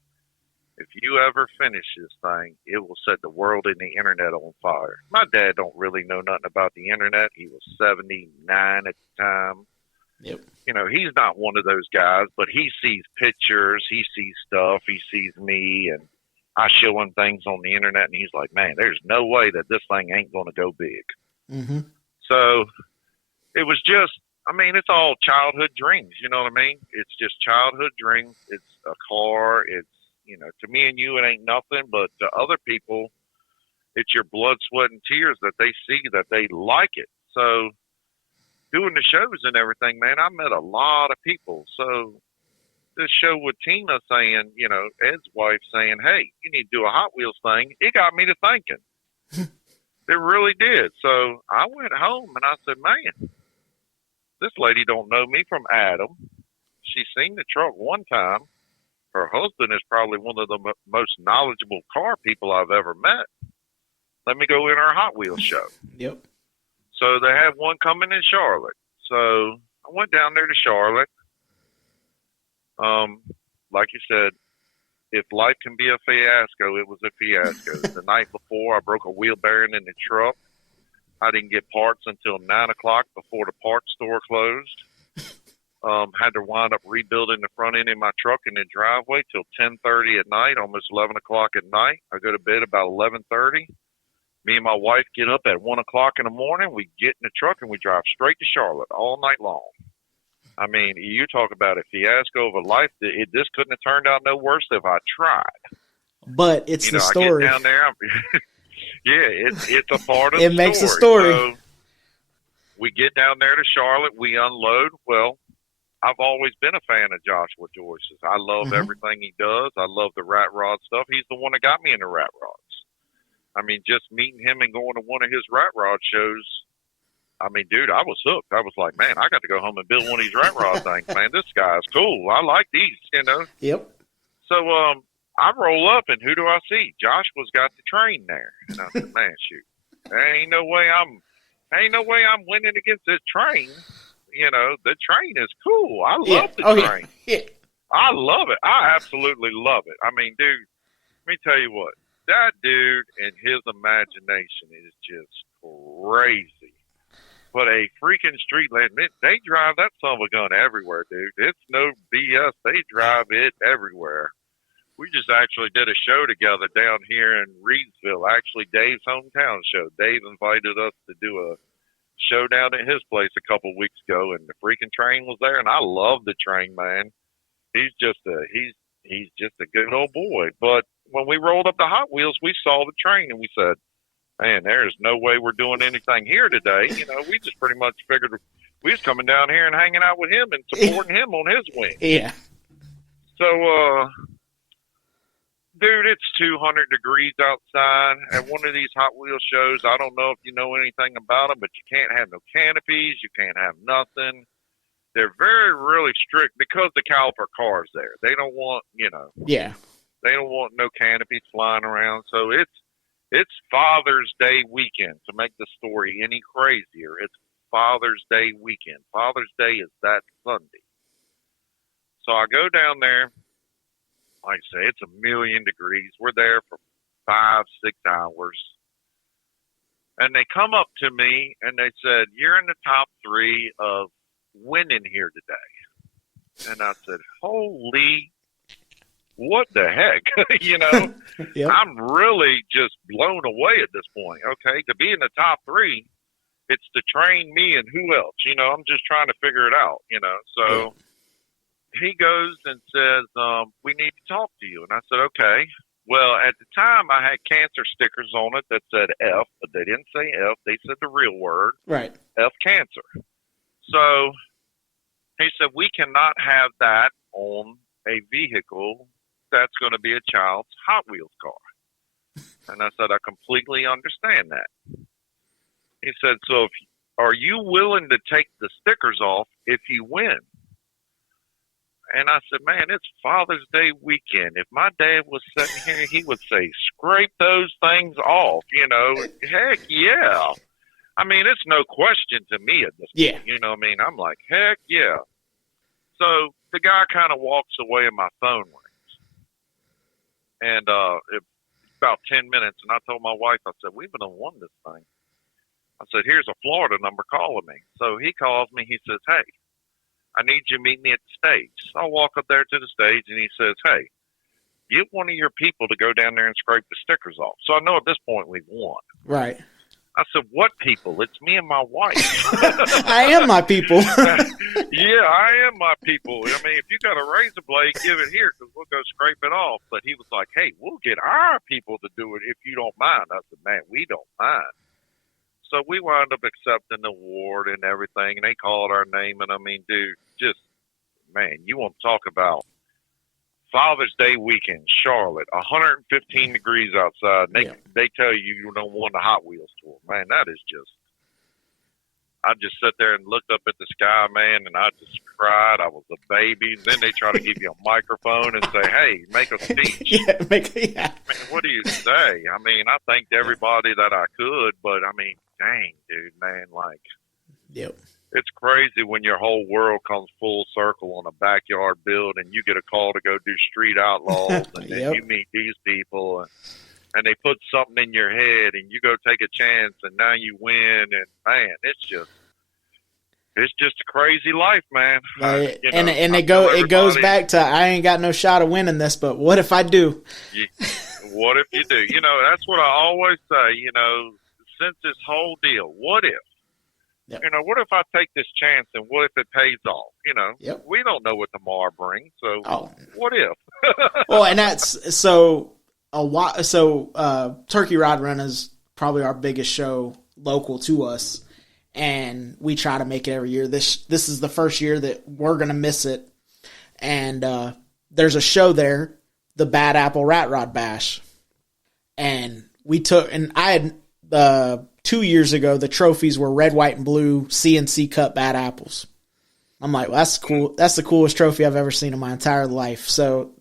If you ever finish this thing, it will set the world and the internet on fire." My dad don't really know nothing about the internet. He was 79 at the time. Yep. He's not one of those guys, but he sees pictures, he sees stuff, he sees me, and I show him things on the internet, and he's like, "Man, there's no way that this thing ain't going to go big." Mm-hmm. So it was just, it's all childhood dreams. You know what I mean? It's just childhood dreams. It's a car. It's, to me and you, it ain't nothing, but to other people, it's your blood, sweat, and tears that they see that they like it. So doing the shows and everything, man, I met a lot of people. So this show with Tina saying, Ed's wife saying, "Hey, you need to do a Hot Wheels thing," it got me to thinking. It really did. So I went home and I said, "Man, this lady don't know me from Adam. She's seen the truck one time. Her husband is probably one of the most knowledgeable car people I've ever met. Let me go in her Hot Wheels show." Yep. So they have one coming in Charlotte. So I went down there to Charlotte. Like you said, if life can be a fiasco, it was a fiasco. The night before, I broke a wheel bearing in the truck. I didn't get parts until 9 o'clock before the parts store closed. Had to wind up rebuilding the front end of my truck in the driveway till 10:30 at night, almost 11 o'clock at night. I go to bed about 11:30. Me and my wife get up at 1 o'clock in the morning. We get in the truck and we drive straight to Charlotte all night long. You talk about a fiasco of a life. This couldn't have turned out no worse if I tried. But it's the story. I get down there. It's a part of it the story. It makes a story. So we get down there to Charlotte. We unload. Well, I've always been a fan of Joshua Joyce's. I love everything he does. I love the rat rod stuff. He's the one that got me into rat rods. Just meeting him and going to one of his rat rod shows, dude, I was hooked. I was like, man, I got to go home and build one of these rat rod things, man. This guy's cool. I like these, Yep. So I roll up, and who do I see? Joshua's got the train there. And I said, man, shoot, there ain't no way I'm winning against this train. The train is cool. I love the train. Yeah. I love it. I absolutely love it. Dude, let me tell you what. That dude and his imagination is just crazy. But a freaking street land, they drive that son of a gun everywhere, dude. It's no BS. They drive it everywhere. we just actually did a show together down here in Reedsville. Actually, Dave's hometown show. Dave invited us to do a show down at his place a couple weeks ago, and the freaking train was there. And I love the train, man. He's just a good old boy. But when we rolled up the Hot Wheels, we saw the train, and we said, man, there's no way we're doing anything here today. You know, we just pretty much figured we was coming down here and hanging out with him and supporting him on his wing. Yeah. So, dude, it's 200 degrees outside at one of these Hot Wheels shows. I don't know if you know anything about them, but you can't have no canopies. You can't have nothing. They're very, really strict because the caliper car's there. They don't want, you know. Yeah. They don't want no canopies flying around. So it's Father's Day weekend. To make the story any crazier, it's Father's Day weekend. Father's Day is that Sunday. So I go down there. Like I say, it's 1,000,000 degrees. We're there for 5-6 hours. And they come up to me and they said, you're in the top 3 of winning here today. And I said, holy, what the heck? You know, Yep. I'm really just blown away at this point. Okay, to be in the top 3, it's to train me and who else? You know, I'm just trying to figure it out, you know. So he goes and says, we need to talk to you. And I said, okay. Well, at the time, I had cancer stickers on it that said F, but they didn't say F. They said the real word, Right. F cancer. So he said, we cannot have that on a vehicle that's going to be a child's Hot Wheels car. And I said, I completely understand that. He said, so are you willing to take the stickers off if you win? And I said, man, it's Father's Day weekend. If my dad was sitting here, he would say, scrape those things off. You know, heck yeah. I mean, it's no question to me at this point. You know what I mean? I'm like, heck yeah. So the guy kind of walks away and my phone rings. And it's about 10 minutes. And I told my wife, I said, we've been won this thing. I said, here's a Florida number calling me. So he calls me. He says, hey, I need you to meet me at the stage. So I walk up there to the stage, and he says, hey, get one of your people to go down there and scrape the stickers off. So I know at this point we've won. Right. I said, what people? It's me and my wife. I am my people. Yeah, I am my people. I mean, if you got a razor blade, give it here because we'll go scrape it off. But he was like, hey, we'll get our people to do it if you don't mind. I said, man, we don't mind. So we wound up accepting the award and everything, and they called our name. And I mean, dude, just, man, you want to talk about Father's Day weekend, Charlotte, 115 degrees outside. And they tell you you don't want the Hot Wheels tour. Man, that is just, I just sat there and looked up at the sky, man, and I just cried. I was a baby. Then they try to give you a microphone and say, hey, make a speech. Man, what do you say? I mean, I thanked everybody that I could, but I mean, dang, dude, man, like, it's crazy when your whole world comes full circle on a backyard build and you get a call to go do Street Outlaws and then you meet these people and they put something in your head and you go take a chance and now you win and, man, it's just a crazy life, man. You know, it goes back to I ain't got no shot of winning this, but what if I do? What if you do? You know, that's what I always say, you know, since this whole deal, what if? You know, what if I take this chance and what if it pays off? You know, we don't know what tomorrow brings, so what if? Well, and that's so Turkey Rod Run is probably our biggest show local to us, and we try to make it every year. This is the first year that we're gonna miss it, and there's a show there, the Bad Apple Rat Rod Bash, and I had 2 years ago, the trophies were red, white, and blue CNC cut bad apples. I'm like, well, that's cool. That's the coolest trophy I've ever seen in my entire life. So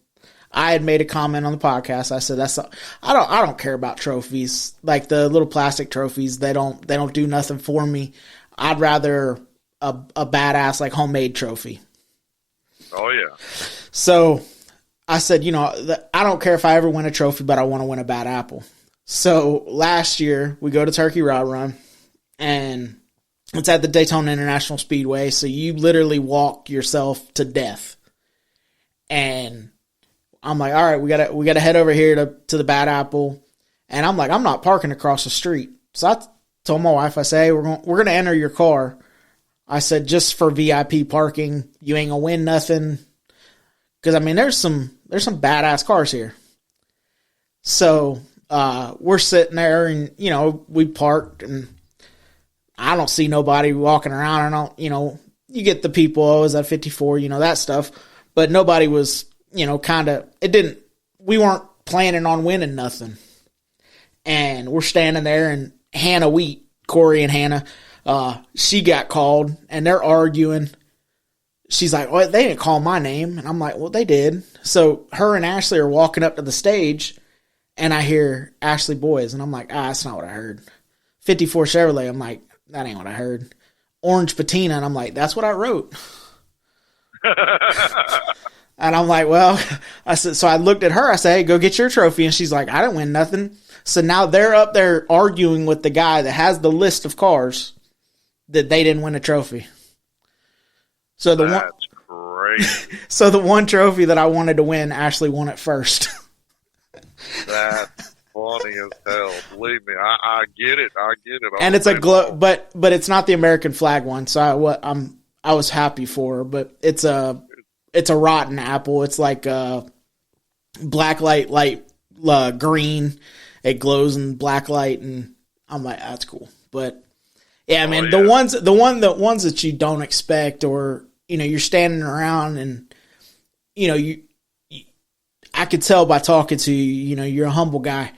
I had made a comment on the podcast. I said, I don't care about trophies. Like the little plastic trophies, they don't do nothing for me. I'd rather a badass, like, homemade trophy. Oh yeah. So I said, you know, I don't care if I ever win a trophy, but I want to win a bad apple. So last year we go to Turkey Rod Run and it's at the Daytona International Speedway. So you literally walk yourself to death. And I'm like, all right, we gotta head over here to the Bad Apple. And I'm like, I'm not parking across the street. So I told my wife, I say, hey, we're gonna enter your car. I said, just for VIP parking, you ain't gonna win nothing. Because I mean, there's some badass cars here. So we're sitting there, and we parked, and I don't see nobody walking around. I don't, you get the people, oh, is that 54, that stuff. But nobody was, we weren't planning on winning nothing. And we're standing there, and Hannah Wheat, Corey and Hannah, she got called, and they're arguing. She's like, well, they didn't call my name. And I'm like, well, they did. So her and Ashley are walking up to the stage, and I hear Ashley Boys, and I'm like, that's not what I heard. 54 Chevrolet, I'm like, that ain't what I heard. Orange Patina, and I'm like, that's what I wrote. And I'm like, well, I said, so I looked at her, I said, hey, go get your trophy. And she's like, I didn't win nothing. So now they're up there arguing with the guy that has the list of cars that they didn't win a trophy. So that's crazy. So the one trophy that I wanted to win, Ashley won it first. That's funny as hell. Believe me, I get it. And it's a but it's not the American flag one. So I was happy for her, but it's a rotten apple. It's like black light green. It glows in black light, and I'm like, that's cool. But yeah, man, the ones that you don't expect, or you're standing around, and I could tell by talking to you, you're a humble guy,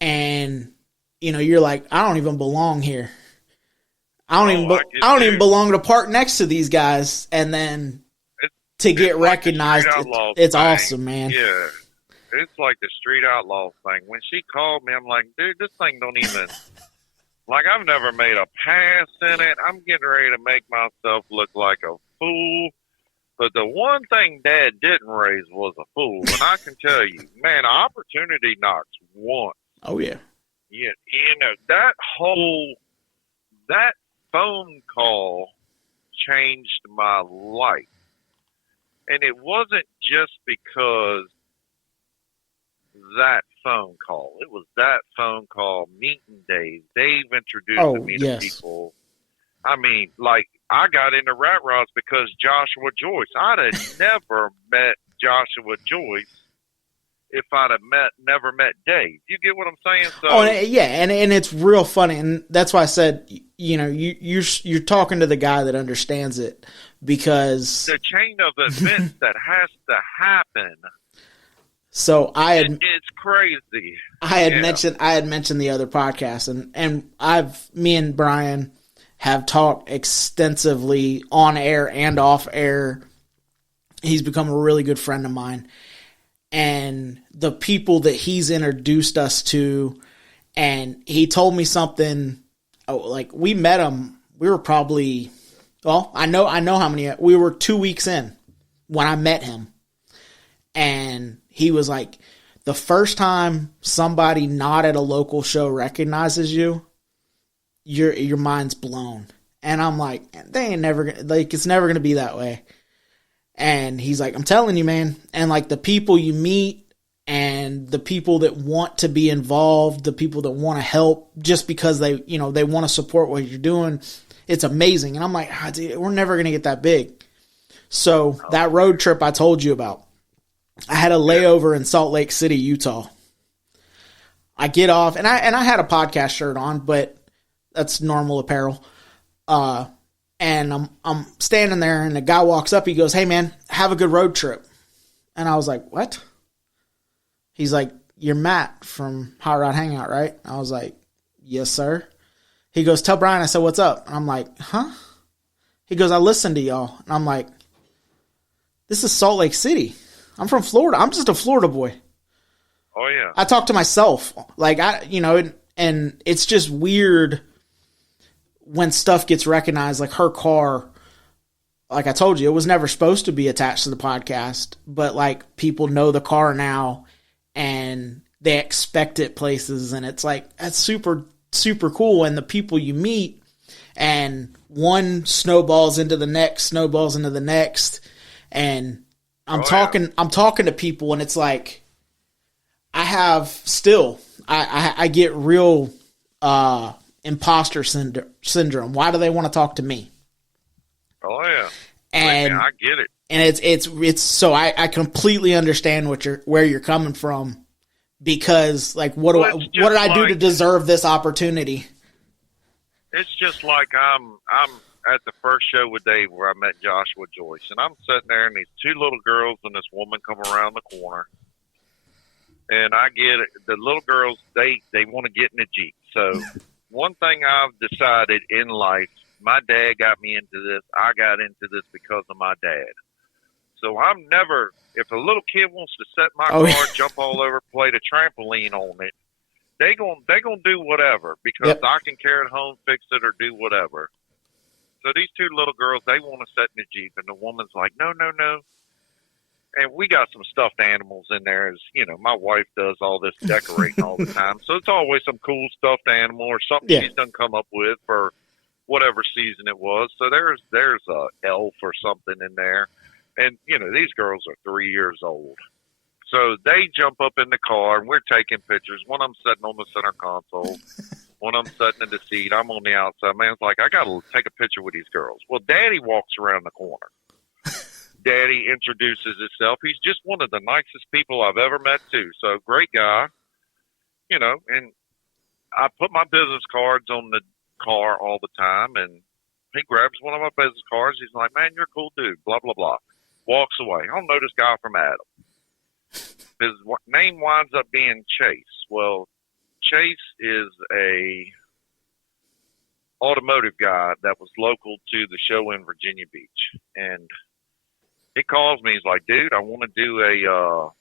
and you're like, I don't even belong here. I don't even belong to park next to these guys, and then to get recognized, it's awesome, man. Yeah. It's like the street outlaw thing. When she called me, I'm like, dude, this thing don't even, like, I've never made a pass in it. I'm getting ready to make myself look like a fool. But the one thing Dad didn't raise was a fool. And I can tell you, man, opportunity knocks once. Oh, yeah. Yeah, that phone call changed my life. And it wasn't just because that phone call. It was that phone call, meeting Dave. Dave introduced me to people. I mean, like, I got into rat rods because Joshua Joyce. I'd have never met Joshua Joyce if I'd have never met Dave. You get what I'm saying? So, and it's real funny, and that's why I said, you're talking to the guy that understands it, because the chain of events that has to happen. So it's crazy. I had mentioned the other podcast, and me and Brian have talked extensively on air and off air. He's become a really good friend of mine, and the people that he's introduced us to, and he told me something. Like, we met him. We were probably, I know how many. We were 2 weeks in when I met him, and he was like, the first time somebody not at a local show recognizes you, your mind's blown. And I'm like, they ain't never gonna, like, it's never gonna be that way. And he's like, I'm telling you, man. And like, the people you meet, and the people that want to be involved, the people that want to help just because they want to support what you're doing, it's amazing. And I'm like, dude, we're never gonna get that big. So that road trip I told you about, I had a layover in Salt Lake City, Utah. I get off, and I had a podcast shirt on, but that's normal apparel. And I'm standing there, and the guy walks up. He goes, "Hey, man, have a good road trip." And I was like, "What?" He's like, "You're Matt from Hot Rod Hangout, right?" I was like, "Yes, sir." He goes, "Tell Brian I said what's up." And I'm like, "Huh?" He goes, "I listened to y'all." And I'm like, "This is Salt Lake City. I'm from Florida. I'm just a Florida boy." Oh, yeah. I talk to myself. Like, and it's just weird when stuff gets recognized. Like, her car, like I told you, it was never supposed to be attached to the podcast. But, like, people know the car now, and they expect it places. And it's like, that's super, super cool. And the people you meet, and one snowballs into the next, and I'm talking to people, and it's like I have still I get real imposter syndrome. Why do they want to talk to me? Oh yeah, and I get it. And it's so I completely understand where you're coming from, because like what did I do to deserve this opportunity? It's just like I'm at the first show with Dave where I met Joshua Joyce, and I'm sitting there, and these two little girls and this woman come around the corner, and I get it. The little girls, they want to get in a Jeep. So one thing I've decided in life, my dad got me into this. I got into this because of my dad. So I'm never, if a little kid wants to set my car, jump all over, play the trampoline on it, they gonna do whatever, because I can carry it home, fix it, or do whatever. So these two little girls, they want to sit in the Jeep, and the woman's like, no. And we got some stuffed animals in there, as you know, my wife does all this decorating all the time. So it's always some cool stuffed animal or something she's done come up with for whatever season it was. So there's a elf or something in there. And, you know, these girls are 3 years old. So they jump up in the car, and we're taking pictures. One of them sitting on the center console. One of them sitting in the seat. I'm on the outside. Man's like, I got to take a picture with these girls. Well, Daddy walks around the corner. Daddy introduces himself. He's just one of the nicest people I've ever met, too. So, great guy. You know, and I put my business cards on the car all the time, and he grabs one of my business cards. He's like, man, you're a cool dude, blah, blah, blah. Walks away. I don't know this guy from Adam. His name winds up being Chase. Well, Chase is a automotive guy that was local to the show in Virginia Beach. And he calls me. He's like, dude, I want to do a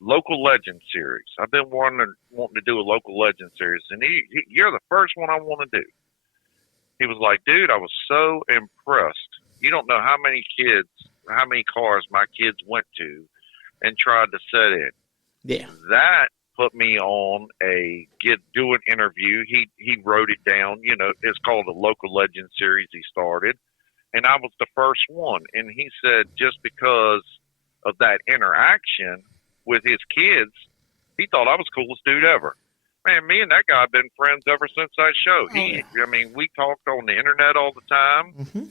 local legend series. I've been wanting to do a local legend series. And you're the first one I want to do. He was like, dude, I was so impressed. You don't know how many cars my kids went to and tried to set in. Yeah. That put me on do an interview. He wrote it down. You know, it's called a local legend series he started. And I was the first one. And he said just because of that interaction with his kids, he thought I was the coolest dude ever. Man, me and that guy have been friends ever since that show. I mean, we talked on the internet all the time. Mm-hmm.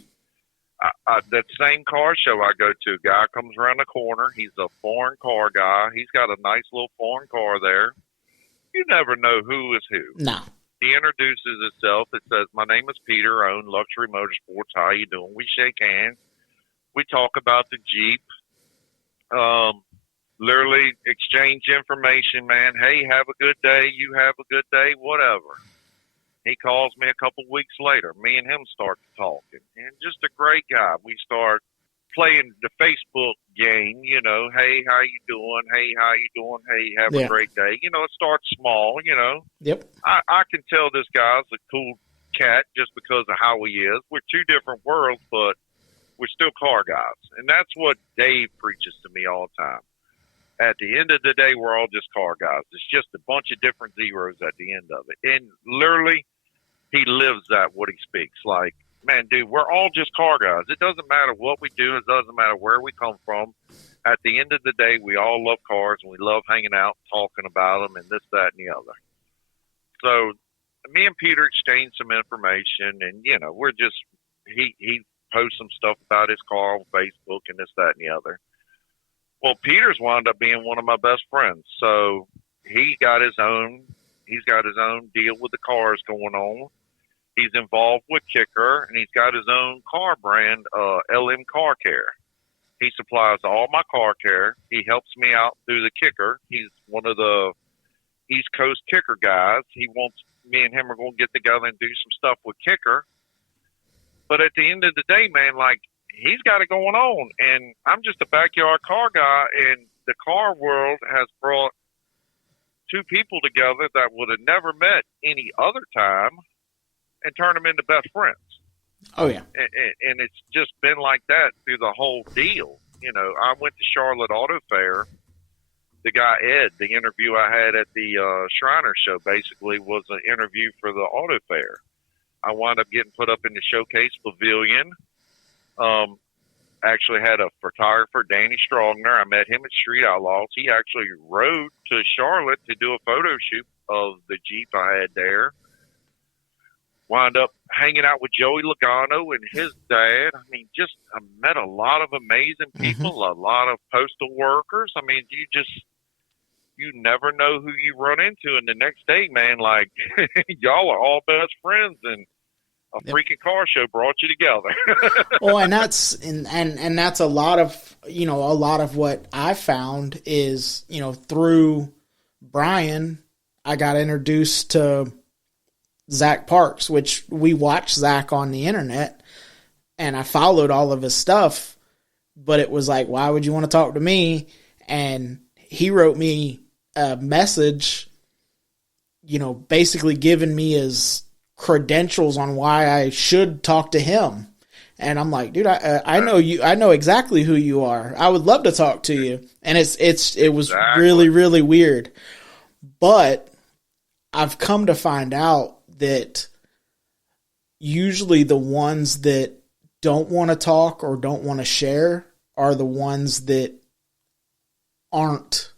That same car show I go to, guy comes around the corner. He's a foreign car guy. He's got a nice little foreign car there. You never know who is who. No. He introduces himself. It says, my name is Peter. I own Luxury Motorsports. How you doing? We shake hands. We talk about the Jeep. Literally exchange information, man. Hey, have a good day. You have a good day, whatever. He calls me a couple weeks later. Me and him start talking. And just a great guy. We start playing the Facebook game, you know. Hey, how you doing? Hey, how you doing? Hey, have a great day. You know, it starts small, you know. Yep. I can tell this guy's a cool cat just because of how he is. We're two different worlds, but we're still car guys. And that's what Dave preaches to me all the time. At the end of the day, we're all just car guys. It's just a bunch of different zeros at the end of it. And literally, he lives that, what he speaks. Like, man, dude, we're all just car guys. It doesn't matter what we do. It doesn't matter where we come from. At the end of the day, we all love cars, and we love hanging out, talking about them, and this, that, and the other. So me and Peter exchanged some information, and, you know, we're just he posts some stuff about his car on Facebook and this, that, and the other. Well, Peter's wound up being one of my best friends. So he's got his own deal with the cars going on. He's involved with Kicker, and he's got his own car brand, LM Car Care. He supplies all my car care. He helps me out through the Kicker. He's one of the East Coast Kicker guys. Me and him are going to get together and do some stuff with Kicker. But at the end of the day, man, like, he's got it going on, and I'm just a backyard car guy, and the car world has brought two people together that would have never met any other time and turned them into best friends. Oh, yeah. And it's just been like that through the whole deal. You know, I went to Charlotte Auto Fair. The guy, Ed, the interview I had at the Shriner show basically was an interview for the Auto Fair. I wound up getting put up in the showcase pavilion. actually had a photographer, Danny Strogner. I met him at Street Outlaws. He actually rode to Charlotte to do a photo shoot of the Jeep I had there. Wound up hanging out with Joey Logano and his dad. I mean, just I met a lot of amazing people, a lot of postal workers. I mean, you never know who you run into, and the next day, man, like y'all are all best friends, and a freaking car show brought you together. Well, and that's and that's a lot of what I found is, through Brian, I got introduced to Zach Parks, which we watched Zach on the internet, and I followed all of his stuff, but it was like, why would you want to talk to me? And he wrote me a message, basically giving me his credentials on why I should talk to him. And I'm like, dude, I know you. I know exactly who you are. I would love to talk to you. And it was really, really weird. But I've come to find out that usually the ones that don't want to talk or don't want to share are the ones that aren't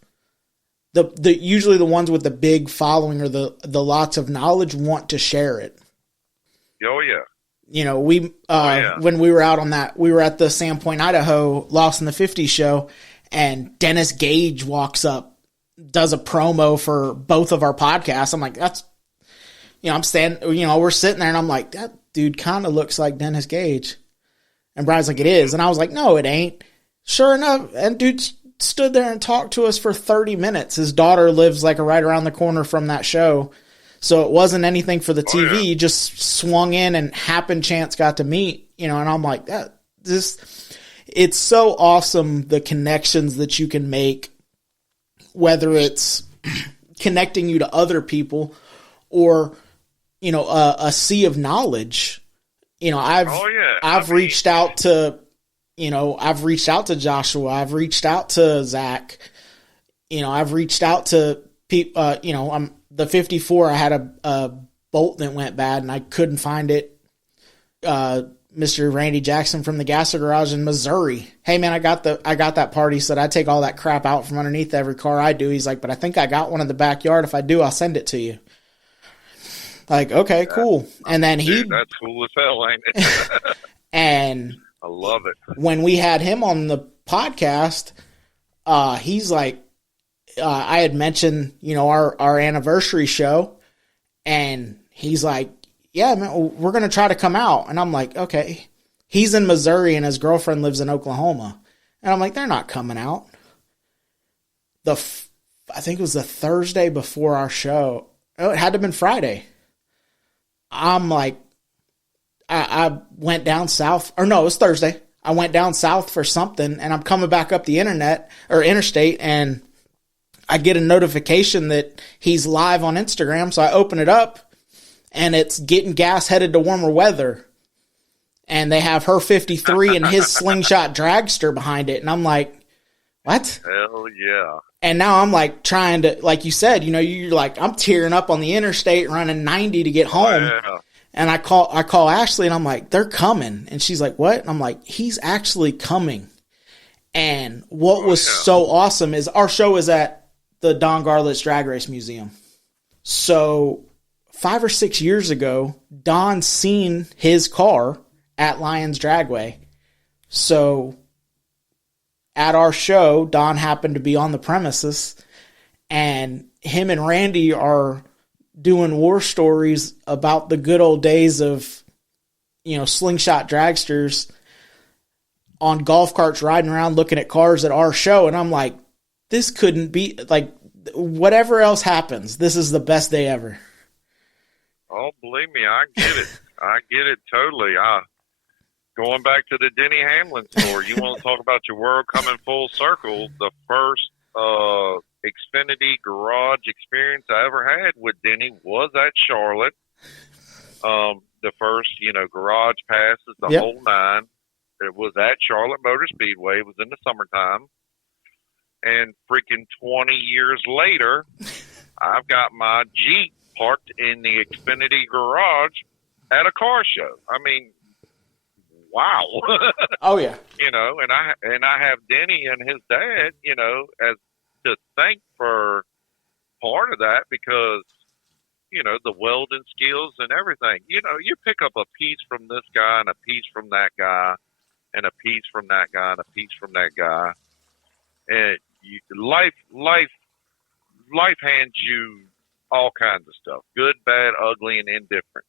usually the ones with the big following or the lots of knowledge want to share it. Oh yeah. When we were out on that, we were at the Sandpoint, Idaho Lost in the 50s show, and Dennis Gage walks up, does a promo for both of our podcasts. I'm like, that's, I'm standing, we're sitting there and I'm like, that dude kind of looks like Dennis Gage. And Brian's like, it is. And I was like, no, it ain't. Sure enough. And dude stood there and talked to us for 30 minutes. His daughter lives like right around the corner from that show. So it wasn't anything for the TV. Yeah. Just swung in and happened chance got to meet, and I'm like, it's so awesome. The connections that you can make, whether it's connecting you to other people or, a sea of knowledge. I've reached out to, I've reached out to Joshua. I've reached out to Zach. I've reached out to people. I'm the 54. I had a bolt that went bad and I couldn't find it. Mr. Randy Jackson from the Gasser Garage in Missouri. Hey man, I got that part. He said I take all that crap out from underneath every car I do. He's like, but I think I got one in the backyard. If I do, I'll send it to you. Like, okay, cool. And then that's cool as hell, ain't it? And I love it. When we had him on the podcast, he's like, I had mentioned, our anniversary show, and he's like, yeah, man, we're going to try to come out. And I'm like, okay. He's in Missouri and his girlfriend lives in Oklahoma. And I'm like, they're not coming out. I think it was the Thursday before our show. Oh, it had to have been Friday. I'm like, I went down south, or no, it was Thursday. I went down south for something, and I'm coming back up the interstate, and I get a notification that he's live on Instagram. So I open it up, and it's getting gas headed to warmer weather. And they have her 53 and his slingshot dragster behind it. And I'm like, what? Hell yeah. And now I'm like trying to, like you said, you're like, I'm tearing up on the interstate running 90 to get home. Yeah. And I call Ashley and I'm like, they're coming. And she's like, what? And I'm like, he's actually coming. And what was so awesome is our show is at the Don Garlitz Drag Race Museum. So 5 or 6 years ago, Don seen his car at Lions Dragway. So at our show, Don happened to be on the premises, and him and Randy are doing war stories about the good old days of, slingshot dragsters on golf carts riding around looking at cars at our show. And I'm like, this couldn't be, like, whatever else happens, this is the best day ever. Oh, believe me, I get it. I get it totally. Going back to the Denny Hamlin story, you want to talk about your world coming full circle. The first Xfinity garage experience I ever had with Denny was at Charlotte. The first, garage passes, the whole nine. It was at Charlotte Motor Speedway. It was in the summertime. And freaking 20 years later, I've got my Jeep parked in the Xfinity garage at a car show. I mean, wow. Oh yeah. You know, and I have Denny and his dad, you know, as to thank for part of that, because, you know, the welding skills and everything. You know, you pick up a piece from this guy and a piece from that guy and a piece from that guy and a piece from that guy, and life hands you all kinds of stuff, good, bad, ugly, and indifferent.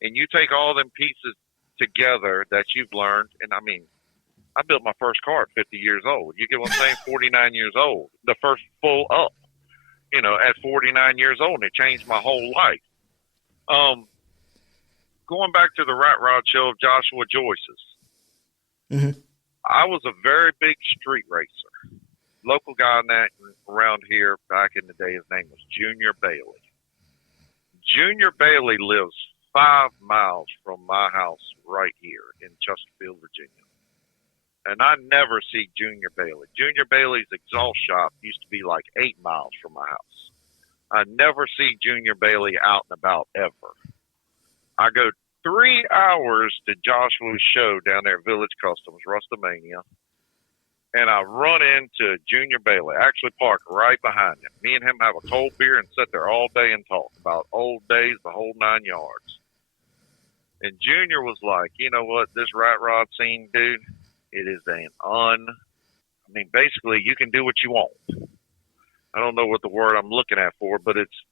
And you take all them pieces together that you've learned. And I mean, I built my first car at 50 years old. You get what I'm saying? 49 years old. The first full up, you know, at 49 years old. And it changed my whole life. Going back to the Rat Rod show of Joshua Joyce's. Mm-hmm. I was a very big street racer. Local guy around here back in the day, his name was Junior Bailey. Junior Bailey lives 5 miles from my house right here in Chesterfield, Virginia. And I never see Junior Bailey. Junior Bailey's exhaust shop used to be like 8 miles from my house. I never see Junior Bailey out and about ever. I go 3 hours to Joshua's show down there at Village Customs, Rustamania, and I run into Junior Bailey. I actually park right behind him. Me and him have a cold beer and sit there all day and talk about old days, the whole 9 yards. And Junior was like, you know what, this rat rod scene, dude, it is basically you can do what you want. I don't know what the word I'm looking at for, but it's,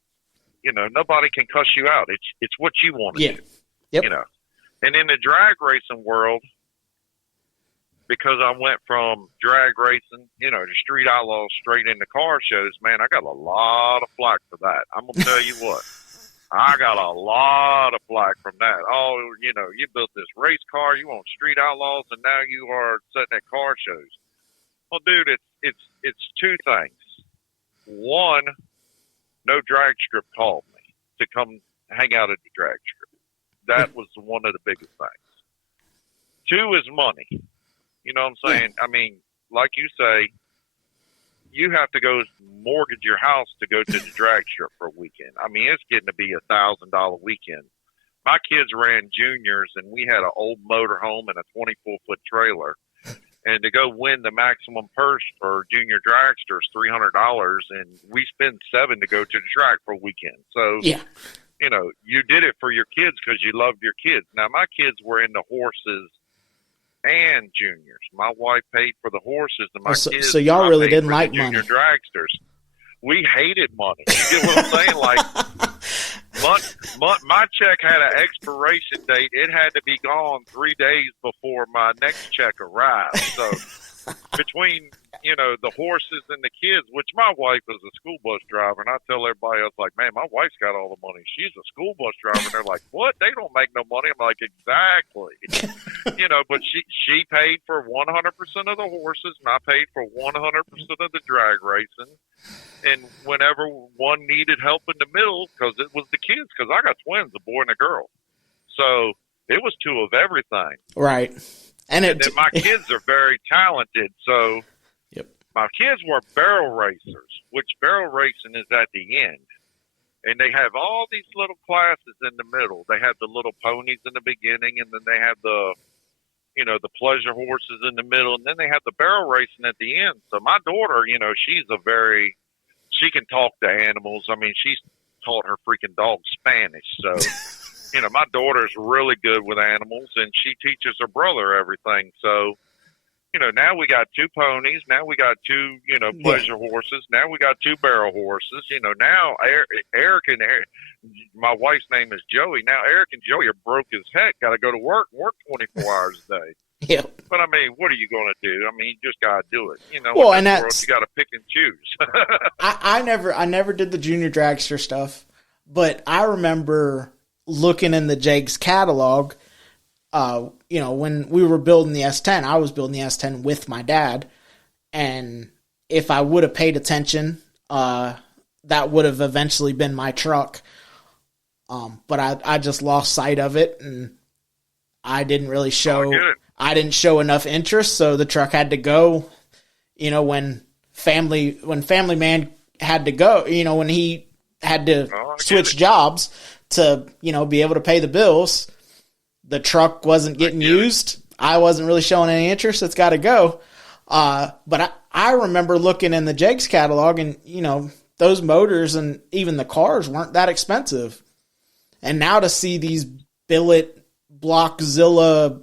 you know, nobody can cuss you out. It's what you want to do. Yep. You know. And in the drag racing world, because I went from drag racing, you know, to Street Outlaws straight into car shows, man, I got a lot of flack for that. I'm going to tell you what. I got a lot of flack from that. Oh, you know, you built this race car, you want Street Outlaws, and now you are setting at car shows. Well, dude, it's two things. One, no drag strip called me to come hang out at the drag strip. That was one of the biggest things. Two is money. You know what I'm saying? I mean, like you say, you have to go mortgage your house to go to the drag strip for a weekend. I mean, it's getting to be $1,000 weekend. My kids ran juniors, and we had an old motorhome and a 24-foot trailer. And to go win the maximum purse for junior dragster is $300, and we spend $7 to go to the track for a weekend. So, you know, you did it for your kids because you loved your kids. Now, my kids were into horses and juniors. My wife paid for the horses, and my kids. So y'all really didn't like money. Junior dragsters. We hated money. You get what I'm saying? Like, my check had an expiration date. It had to be gone 3 days before my next check arrived. So between, you know, the horses and the kids, which my wife is a school bus driver, and I tell everybody else, like, man, my wife's got all the money. She's a school bus driver. And they're like, what? They don't make no money. I'm like, exactly. You know, but she paid for 100% of the horses, and I paid for 100% of the drag racing. And whenever one needed help in the middle, because it was the kids, because I got twins, a boy and a girl. So it was two of everything. Right. And then my kids are very talented. So my kids were barrel racers, which barrel racing is at the end. And they have all these little classes in the middle. They have the little ponies in the beginning, and then they have the, you know, the pleasure horses in the middle, and then they have the barrel racing at the end. So my daughter, you know, she can talk to animals. I mean, she's taught her freaking dog Spanish. So, you know, my daughter's really good with animals, and she teaches her brother everything. So, you know, now we got 2 ponies. Now we got 2, you know, pleasure horses. Now we got 2 barrel horses. You know, now Eric, my wife's name is Joey. Now Eric and Joey are broke as heck. Got to go to work 24 hours a day. Yep. But I mean, what are you going to do? I mean, you just got to do it. You know, well, in this world, you got to pick and choose. I never did the junior dragster stuff, but I remember looking in the Jake's catalog. You know, when we were building the S10, I was building the S10 with my dad, and if I would have paid attention, that would have eventually been my truck. But I just lost sight of it, and I didn't really show. I didn't show enough interest, so the truck had to go. You know, when Family Man had to go, you know, when he had to switch jobs to, you know, be able to pay the bills, the truck wasn't getting used. I wasn't really showing any interest. It's got to go. But I remember looking in the Jegs catalog, and, you know, those motors and even the cars weren't that expensive. And now to see these billet Blockzilla,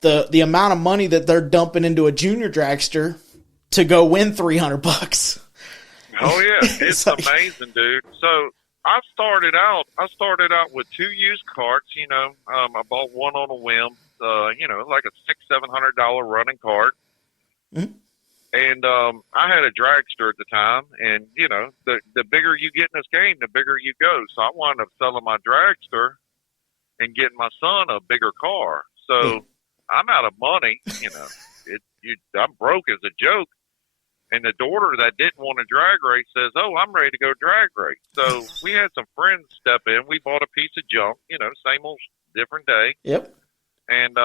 the amount of money that they're dumping into a junior dragster to go win $300. Oh yeah, it's like, amazing, dude. So I started out with 2 used carts. You know, I bought one on a whim. You know, like a $600-700 running cart. Mm-hmm. And I had a dragster at the time, and you know, the bigger you get in this game, the bigger you go. So I wound up selling my dragster and getting my son a bigger car. So I'm out of money. You know, I'm broke as a joke. And the daughter that didn't want to drag race says, "Oh, I'm ready to go drag race." So we had some friends step in. We bought a piece of junk. You know, same old different day. Yep. And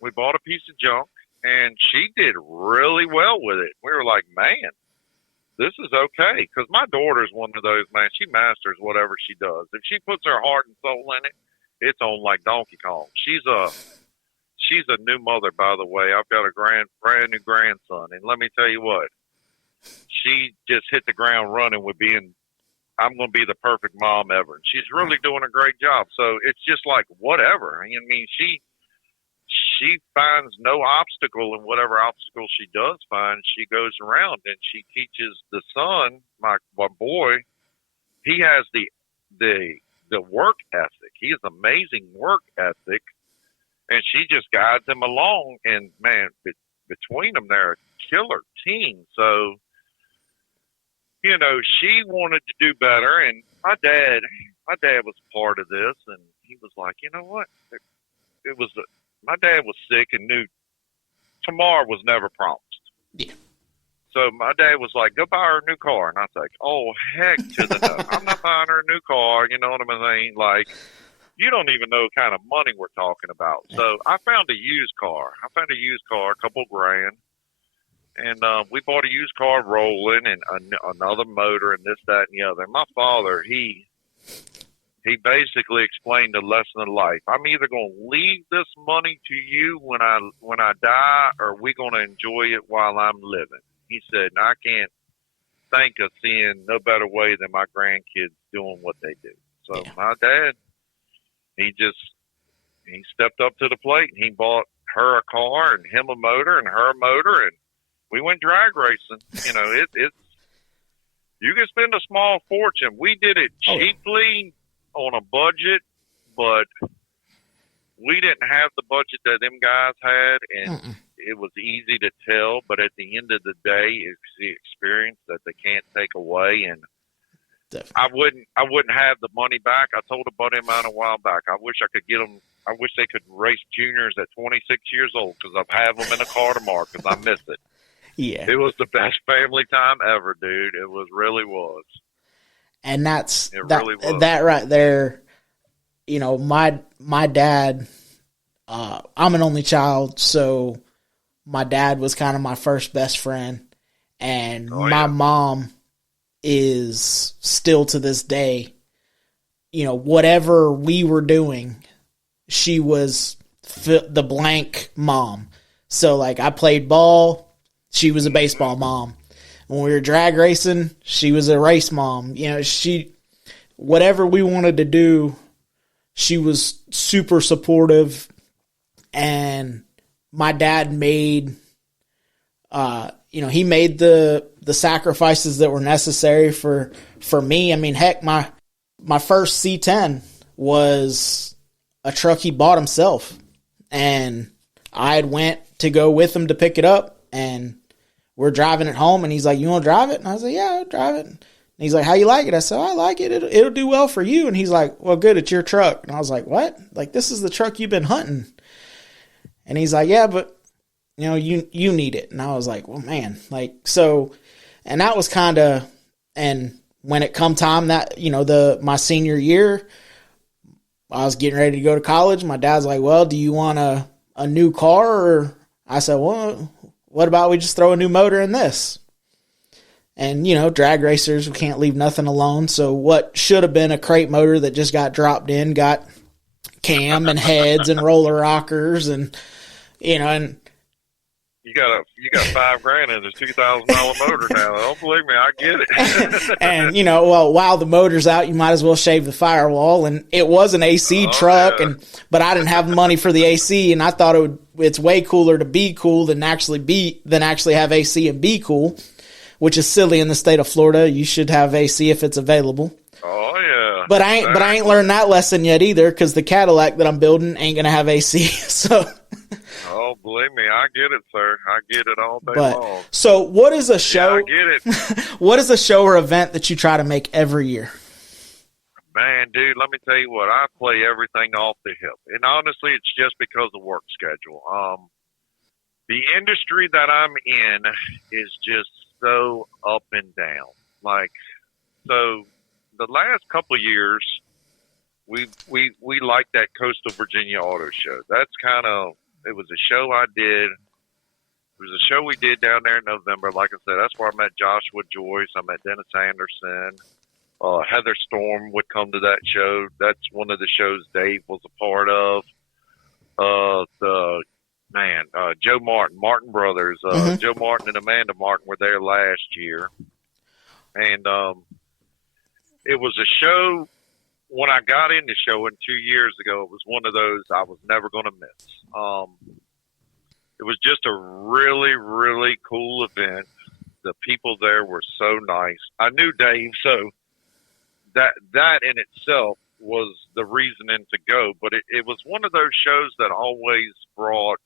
we bought a piece of junk. And she did really well with it. We were like, man, this is okay. Because my daughter's one of those, man, she masters whatever she does. If she puts her heart and soul in it, it's on like Donkey Kong. She's a new mother, by the way. I've got a brand new grandson. And let me tell you what, she just hit the ground running with I'm going to be the perfect mom ever. And she's really doing a great job. So it's just like, whatever. I mean, she finds no obstacle, and whatever obstacle she does find, she goes around and she teaches the son, my boy. He has the work ethic. He has amazing work ethic, and she just guides him along. And man, between them, they're a killer team. So, you know, she wanted to do better, and my dad was part of this, and he was like, you know what? My dad was sick and knew tomorrow was never promised. Yeah. So my dad was like, go buy her a new car. And I was like, oh, heck to the no. I'm not buying her a new car. You know what I mean? Like, you don't even know the kind of money we're talking about. So I found a used car. A couple grand. And we bought a used car rolling and another motor and this, that, and the other. And my father, he basically explained the lesson of life. I'm either going to leave this money to you when I die, or we're going to enjoy it while I'm living. He said, I can't think of seeing no better way than my grandkids doing what they do. So my dad, he stepped up to the plate, and he bought her a car and him a motor and her a motor, and we went drag racing. You know, it's you can spend a small fortune. We did it cheaply on a budget, but we didn't have the budget that them guys had, and it was easy to tell. But at the end of the day, it's the experience that they can't take away. And definitely. I wouldn't have the money back. I told a buddy of mine a while back, I wish I could get them. I wish they could race juniors at 26 years old, because I'll have them in a car tomorrow, because I miss it. Yeah, it was the best family time ever, dude. It really was. And that's really that right there. You know, my dad, I'm an only child, so my dad was kind of my first best friend. And my mom is still to this day, you know, whatever we were doing, she was the blank mom. So, like, I played ball, she was a baseball mom. When we were drag racing, she was a race mom. You know, whatever we wanted to do, she was super supportive. And my dad made, he made the sacrifices that were necessary for me. I mean, heck, my first C10 was a truck he bought himself. And I had went to go with him to pick it up, and we're driving it home, and he's like, you want to drive it? And I was like, yeah, I'll drive it. And he's like, how you like it? I said, I like it. It'll do well for you. And he's like, well, good, it's your truck. And I was like, what? Like, this is the truck you've been hunting. And he's like, yeah, but, you know, you need it. And I was like, well, man, like, so, and that was kind of, and when it come time that, you know, my senior year, I was getting ready to go to college. My dad's like, well, do you want a new car? Or I said, well, what about we just throw a new motor in this? And, you know, drag racers, we can't leave nothing alone. So what should have been a crate motor that just got dropped in got cam and heads and roller rockers and, and you got $5,000 in this $2,000 motor now. Don't believe me, I get it. and well, while the motor's out, you might as well shave the firewall. And it was an AC truck, yeah. but I didn't have the money for the AC, and I thought it's way cooler to be cool than actually have AC and be cool, which is silly in the state of Florida. You should have AC if it's available. Oh yeah. But I ain't learned that lesson yet either, because the Cadillac that I'm building ain't gonna have AC. So. Oh, believe me, I get it, sir. I get it all day long. So, what is a show? Yeah, I get it. What is a show or event that you try to make every year? Man, dude, let me tell you what. I play everything off the hip, and honestly, it's just because of work schedule. The industry that I'm in is just so up and down. So the last couple of years, we liked that Coastal Virginia Auto Show. That's it was a show I did. It was a show we did down there in November. Like I said, that's where I met Joshua Joyce. I met Dennis Anderson. Heather Storm would come to that show. That's one of the shows Dave was a part of. Joe Martin Brothers. Joe Martin and Amanda Martin were there last year. And it was a show. When I got into showing 2 years ago, it was one of those I was never going to miss. It was just a really, really cool event. The people there were so nice. I knew Dave, so that in itself was the reasoning to go. But it was one of those shows that always brought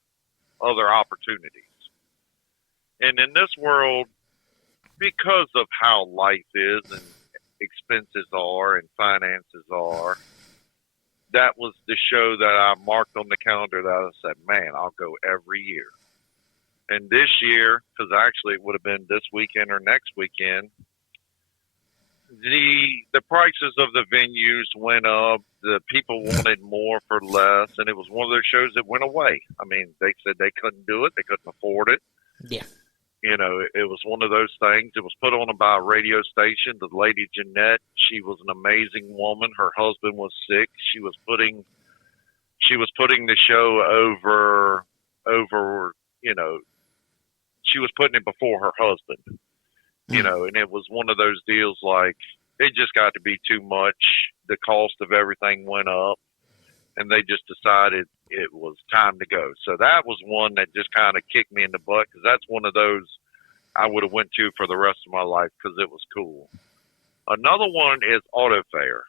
other opportunities. And in this world, because of how life is and expenses are and finances are, that was the show that I marked on the calendar that I said, man, I'll go every year. And this year, because actually it would have been this weekend or next weekend, the prices of the venues went up. The people wanted more for less, and it was one of those shows that went away. I mean, they said they couldn't do it. They couldn't afford it. Yeah. It was one of those things. It was put on by a radio station. The lady Jeanette, she was an amazing woman. Her husband was sick. She was putting the show over. She was putting it before her husband. And it was one of those deals like it just got to be too much. The cost of everything went up, and they just decided it was time to go. So that was one that just kind of kicked me in the butt, because that's one of those I would have went to for the rest of my life because it was cool. Another one is Auto Fair.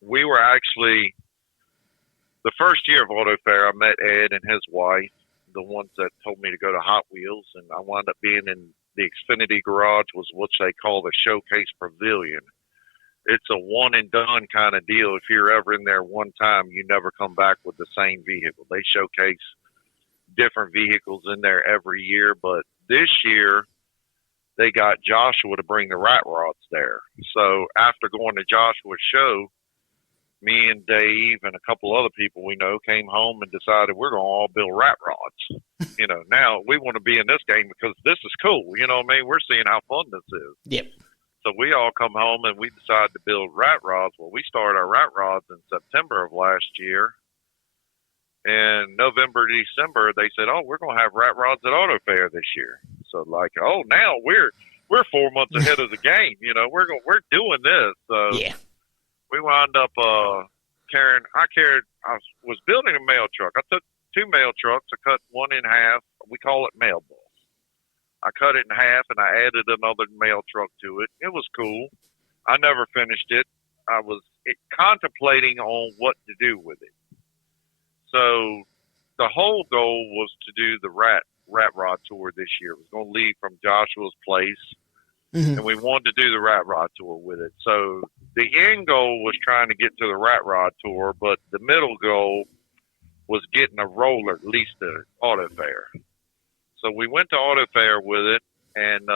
We were actually, the first year of Auto Fair, I met Ed and his wife, the ones that told me to go to Hot Wheels, and I wound up being in the Xfinity Garage, was what they call the Showcase Pavilion. It's a one and done kind of deal. If you're ever in there one time, you never come back with the same vehicle. They showcase different vehicles in there every year, but this year they got Joshua to bring the rat rods there. So after going to Joshua's show, me and Dave and a couple other people we know came home and decided we're going to all build rat rods. Now we want to be in this game because this is cool. You know what I mean? We're seeing how fun this is. Yep. So we all come home and we decided to build rat rods. Well, we started our rat rods in September of last year. And November, December, they said, "Oh, we're going to have rat rods at Auto Fair this year." So now we're 4 months ahead of the game. We're doing this. So yeah. We wound up I was building a mail truck. I took 2 mail trucks. I cut one in half. We call it Mail Bus. I cut it in half and I added another mail truck to it. It was cool. I never finished it. I was contemplating on what to do with it. So the whole goal was to do the rat rod tour this year. It was going to leave from Joshua's place, and we wanted to do the rat rod tour with it. So the end goal was trying to get to the rat rod tour, but the middle goal was getting a roller at least to Auto Fair. So we went to Auto Fair with it, and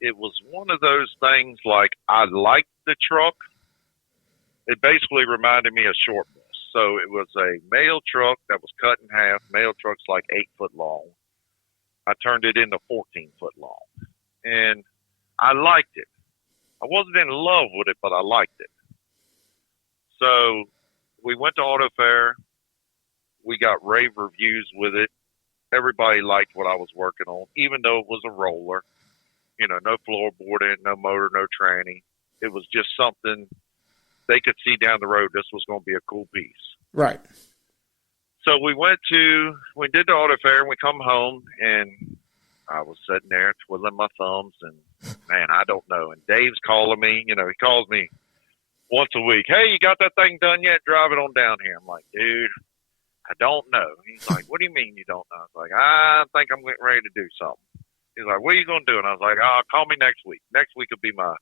it was one of those things like I liked the truck. It basically reminded me of Short Bus. So it was a mail truck that was cut in half. Mail truck's like 8 foot long. I turned it into 14 foot long. And I liked it. I wasn't in love with it, but I liked it. So we went to Auto Fair. We got rave reviews with it. Everybody liked what I was working on, even though it was a roller. No floorboarding, no motor, no tranny. It was just something they could see down the road. This was going to be a cool piece. Right. So we did the Auto Fair, and we come home, and I was sitting there twiddling my thumbs, and man, I don't know. And Dave's calling me. He calls me once a week. Hey, you got that thing done yet? Drive it on down here. I'm like, dude, I don't know. He's like, what do you mean you don't know? I was like, I think I'm getting ready to do something. He's like, what are you going to do? And I was like, call me next week. Next week will be my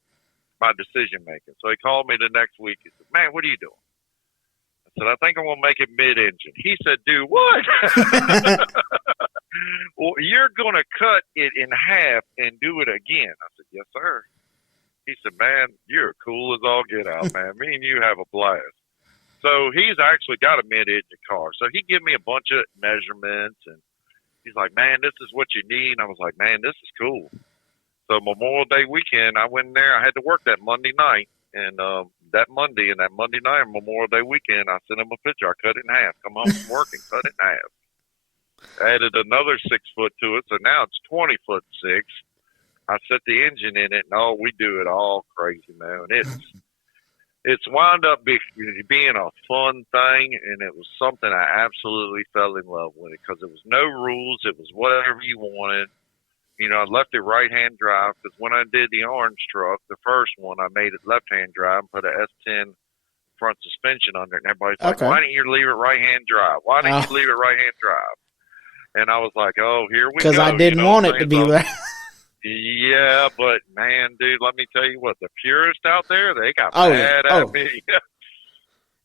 decision making. So he called me the next week. He said, man, what are you doing? I said, I think I'm going to make it mid-engine. He said, do what? Well, you're going to cut it in half and do it again. I said, yes, sir. He said, man, you're cool as all get out, man. Me and you have a blast. So he's actually got a mid-engine car. So he gave me a bunch of measurements, and he's like, man, this is what you need. And I was like, man, this is cool. So Memorial Day weekend, I went in there. I had to work that Monday night. And that Monday night, Memorial Day weekend, I sent him a picture. I cut it in half. Come home from work and cut it in half. Added another 6 foot to it. So now it's 20 foot 6. I set the engine in it, and we do it all crazy, man. It's wound up being a fun thing, and it was something I absolutely fell in love with it because there was no rules. It was whatever you wanted. I left it right-hand drive because when I did the orange truck, the first one, I made it left-hand drive and put a S10 front suspension under it. And everybody's like, why didn't you leave it right-hand drive? Why didn't you leave it right-hand drive? And I was like, here we go. Because I didn't want it to be there. Yeah, but man, dude, let me tell you what, the purists out there, they got mad at me.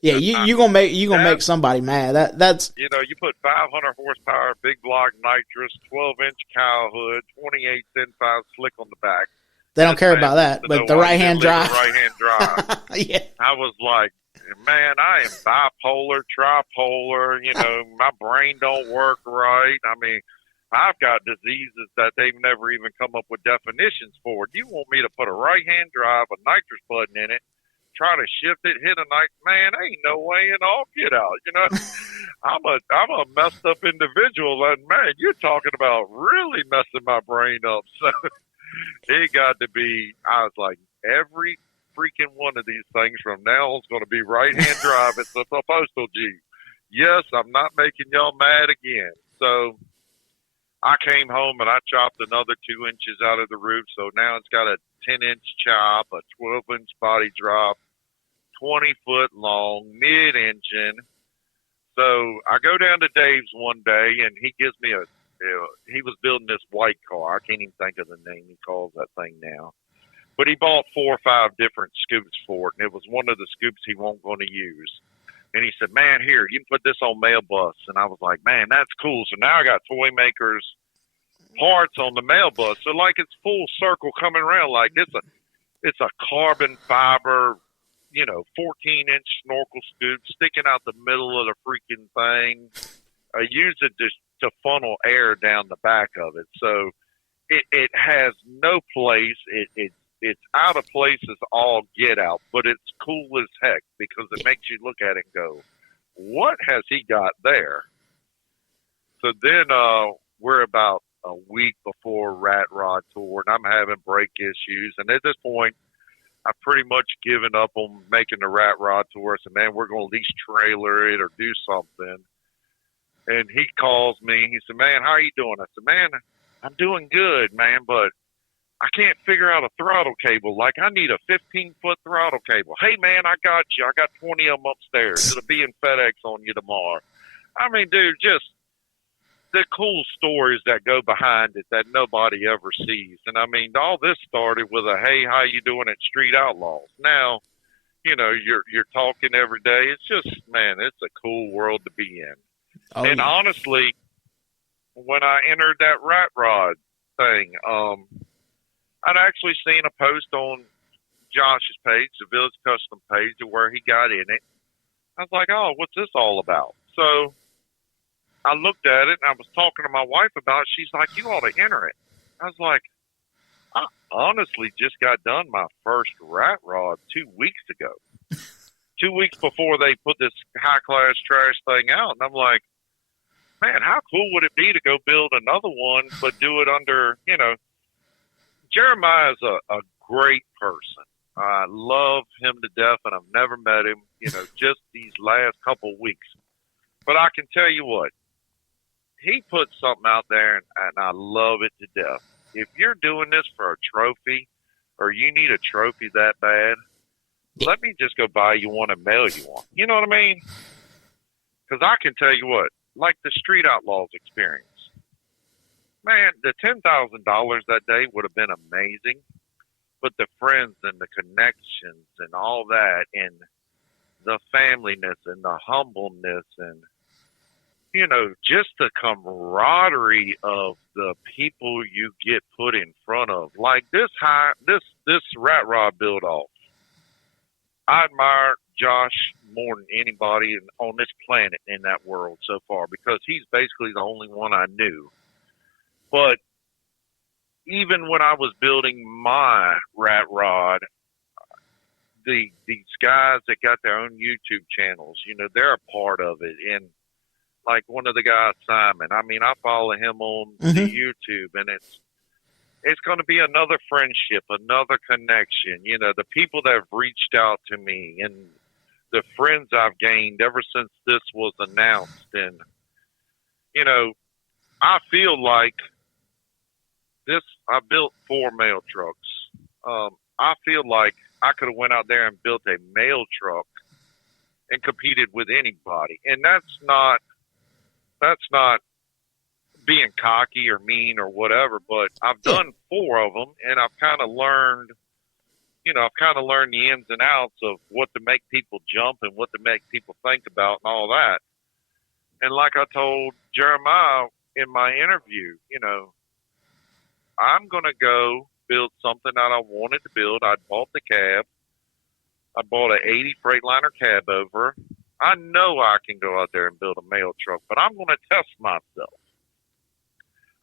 Yeah, you gonna make somebody mad. That's you put 500 horsepower, big block nitrous, 12-inch cow hood, 28 thin 5 slick on the back. They don't care about that, but the right-hand drive. Yeah. I was like, man, I am bipolar, tripolar. My brain don't work right. I mean, I've got diseases that they've never even come up with definitions for. You want me to put a right-hand drive, a nitrous button in it, try to shift it, hit a night? Man, ain't no way in all get out. I'm a messed up individual, and man, you're talking about really messing my brain up. So it got to be. I was like, every freaking one of these things from now on is going to be right-hand drive. It's a postal Jeep. Yes, I'm not making y'all mad again. So I came home and I chopped another 2 inches out of the roof. So now it's got a 10-inch chop, a 12-inch body drop, 20 foot long, mid-engine. So I go down to Dave's one day and he gives me he was building this white car. I can't even think of the name he calls that thing now. But he bought 4 or 5 different scoops for it, and it was one of the scoops he won't going to use. And he said, man, here, you can put this on mail bus. And I was like, man, that's cool. So now I got toy makers parts on the mail bus. So like it's full circle coming around. Like it's a carbon fiber, 14-inch snorkel scoop sticking out the middle of the freaking thing. I use it to funnel air down the back of it. So it has no place. It's out of place as all get out, but it's cool as heck because it makes you look at it and go, what has he got there? So then we're about a week before Rat Rod Tour, and I'm having brake issues. And at this point, I've pretty much given up on making the Rat Rod Tour. I said, man, we're going to at least trailer it or do something. And he calls me. He said, man, how are you doing? I said, man, I'm doing good, man, but I can't figure out a throttle cable. Like, I need a 15-foot throttle cable. Hey, man, I got you. I got 20 of them upstairs. It'll be in FedEx on you tomorrow. I mean, dude, just the cool stories that go behind it that nobody ever sees. And, I mean, all this started with a, hey, how you doing at Street Outlaws? Now, you're talking every day. It's just, man, it's a cool world to be in. Oh, and honestly, when I entered that Rat Rod thing, I'd actually seen a post on Josh's page, the Village Custom page, where he got in it. I was like, oh, what's this all about? So I looked at it, and I was talking to my wife about it. She's like, you ought to enter it. I was like, I honestly just got done my first rat rod 2 weeks ago. 2 weeks before they put this High Class Trash thing out, and I'm like, man, how cool would it be to go build another one, but do it under, Jeremiah is a great person. I love him to death, and I've never met him, just these last couple weeks. But I can tell you what, he put something out there, and I love it to death. If you're doing this for a trophy, or you need a trophy that bad, let me just go buy you one and mail you one. You know what I mean? Because I can tell you what, like the Street Outlaws experience, man, the $10,000 that day would have been amazing. But the friends and the connections and all that, and the familyness and the humbleness and, just the camaraderie of the people you get put in front of. Like this Rat Rod build off. I admire Josh more than anybody on this planet in that world so far, because he's basically the only one I knew. But even when I was building my Rat Rod, these guys that got their own YouTube channels, they're a part of it. And like one of the guys, Simon, I follow him on the YouTube, and it's going to be another friendship, another connection. The people that have reached out to me and the friends I've gained ever since this was announced. And, I feel like I built 4 mail trucks. I feel like I could have went out there and built a mail truck and competed with anybody. And that's not being cocky or mean or whatever, but I've done 4 of them, and I've kind of learned, the ins and outs of what to make people jump and what to make people think about and all that. And like I told Jeremiah in my interview, I'm going to go build something that I wanted to build. I bought the cab. I bought an 80 Freightliner cab over. I know I can go out there and build a mail truck, but I'm going to test myself.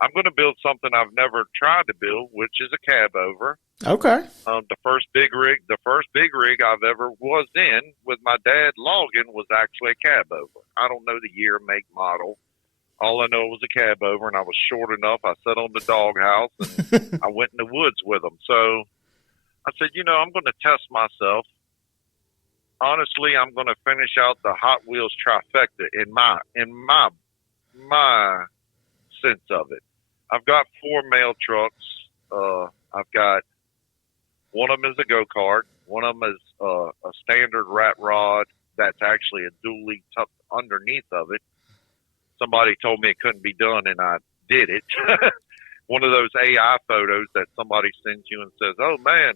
I'm going to build something I've never tried to build, which is a cab over. Okay. The first big rig I've ever was in with my dad logging was actually a cab over. I don't know the year, make, model. All I know was a cab over, and I was short enough. I sat on the doghouse, and I went in the woods with them. So I said, I'm going to test myself. Honestly, I'm going to finish out the Hot Wheels trifecta in my sense of it. I've got 4 mail trucks. I've got one of them is a go-kart. One of them is a standard rat rod that's actually a dually tucked underneath of it. Somebody told me it couldn't be done, and I did it. One of those AI photos that somebody sends you and says, oh, man,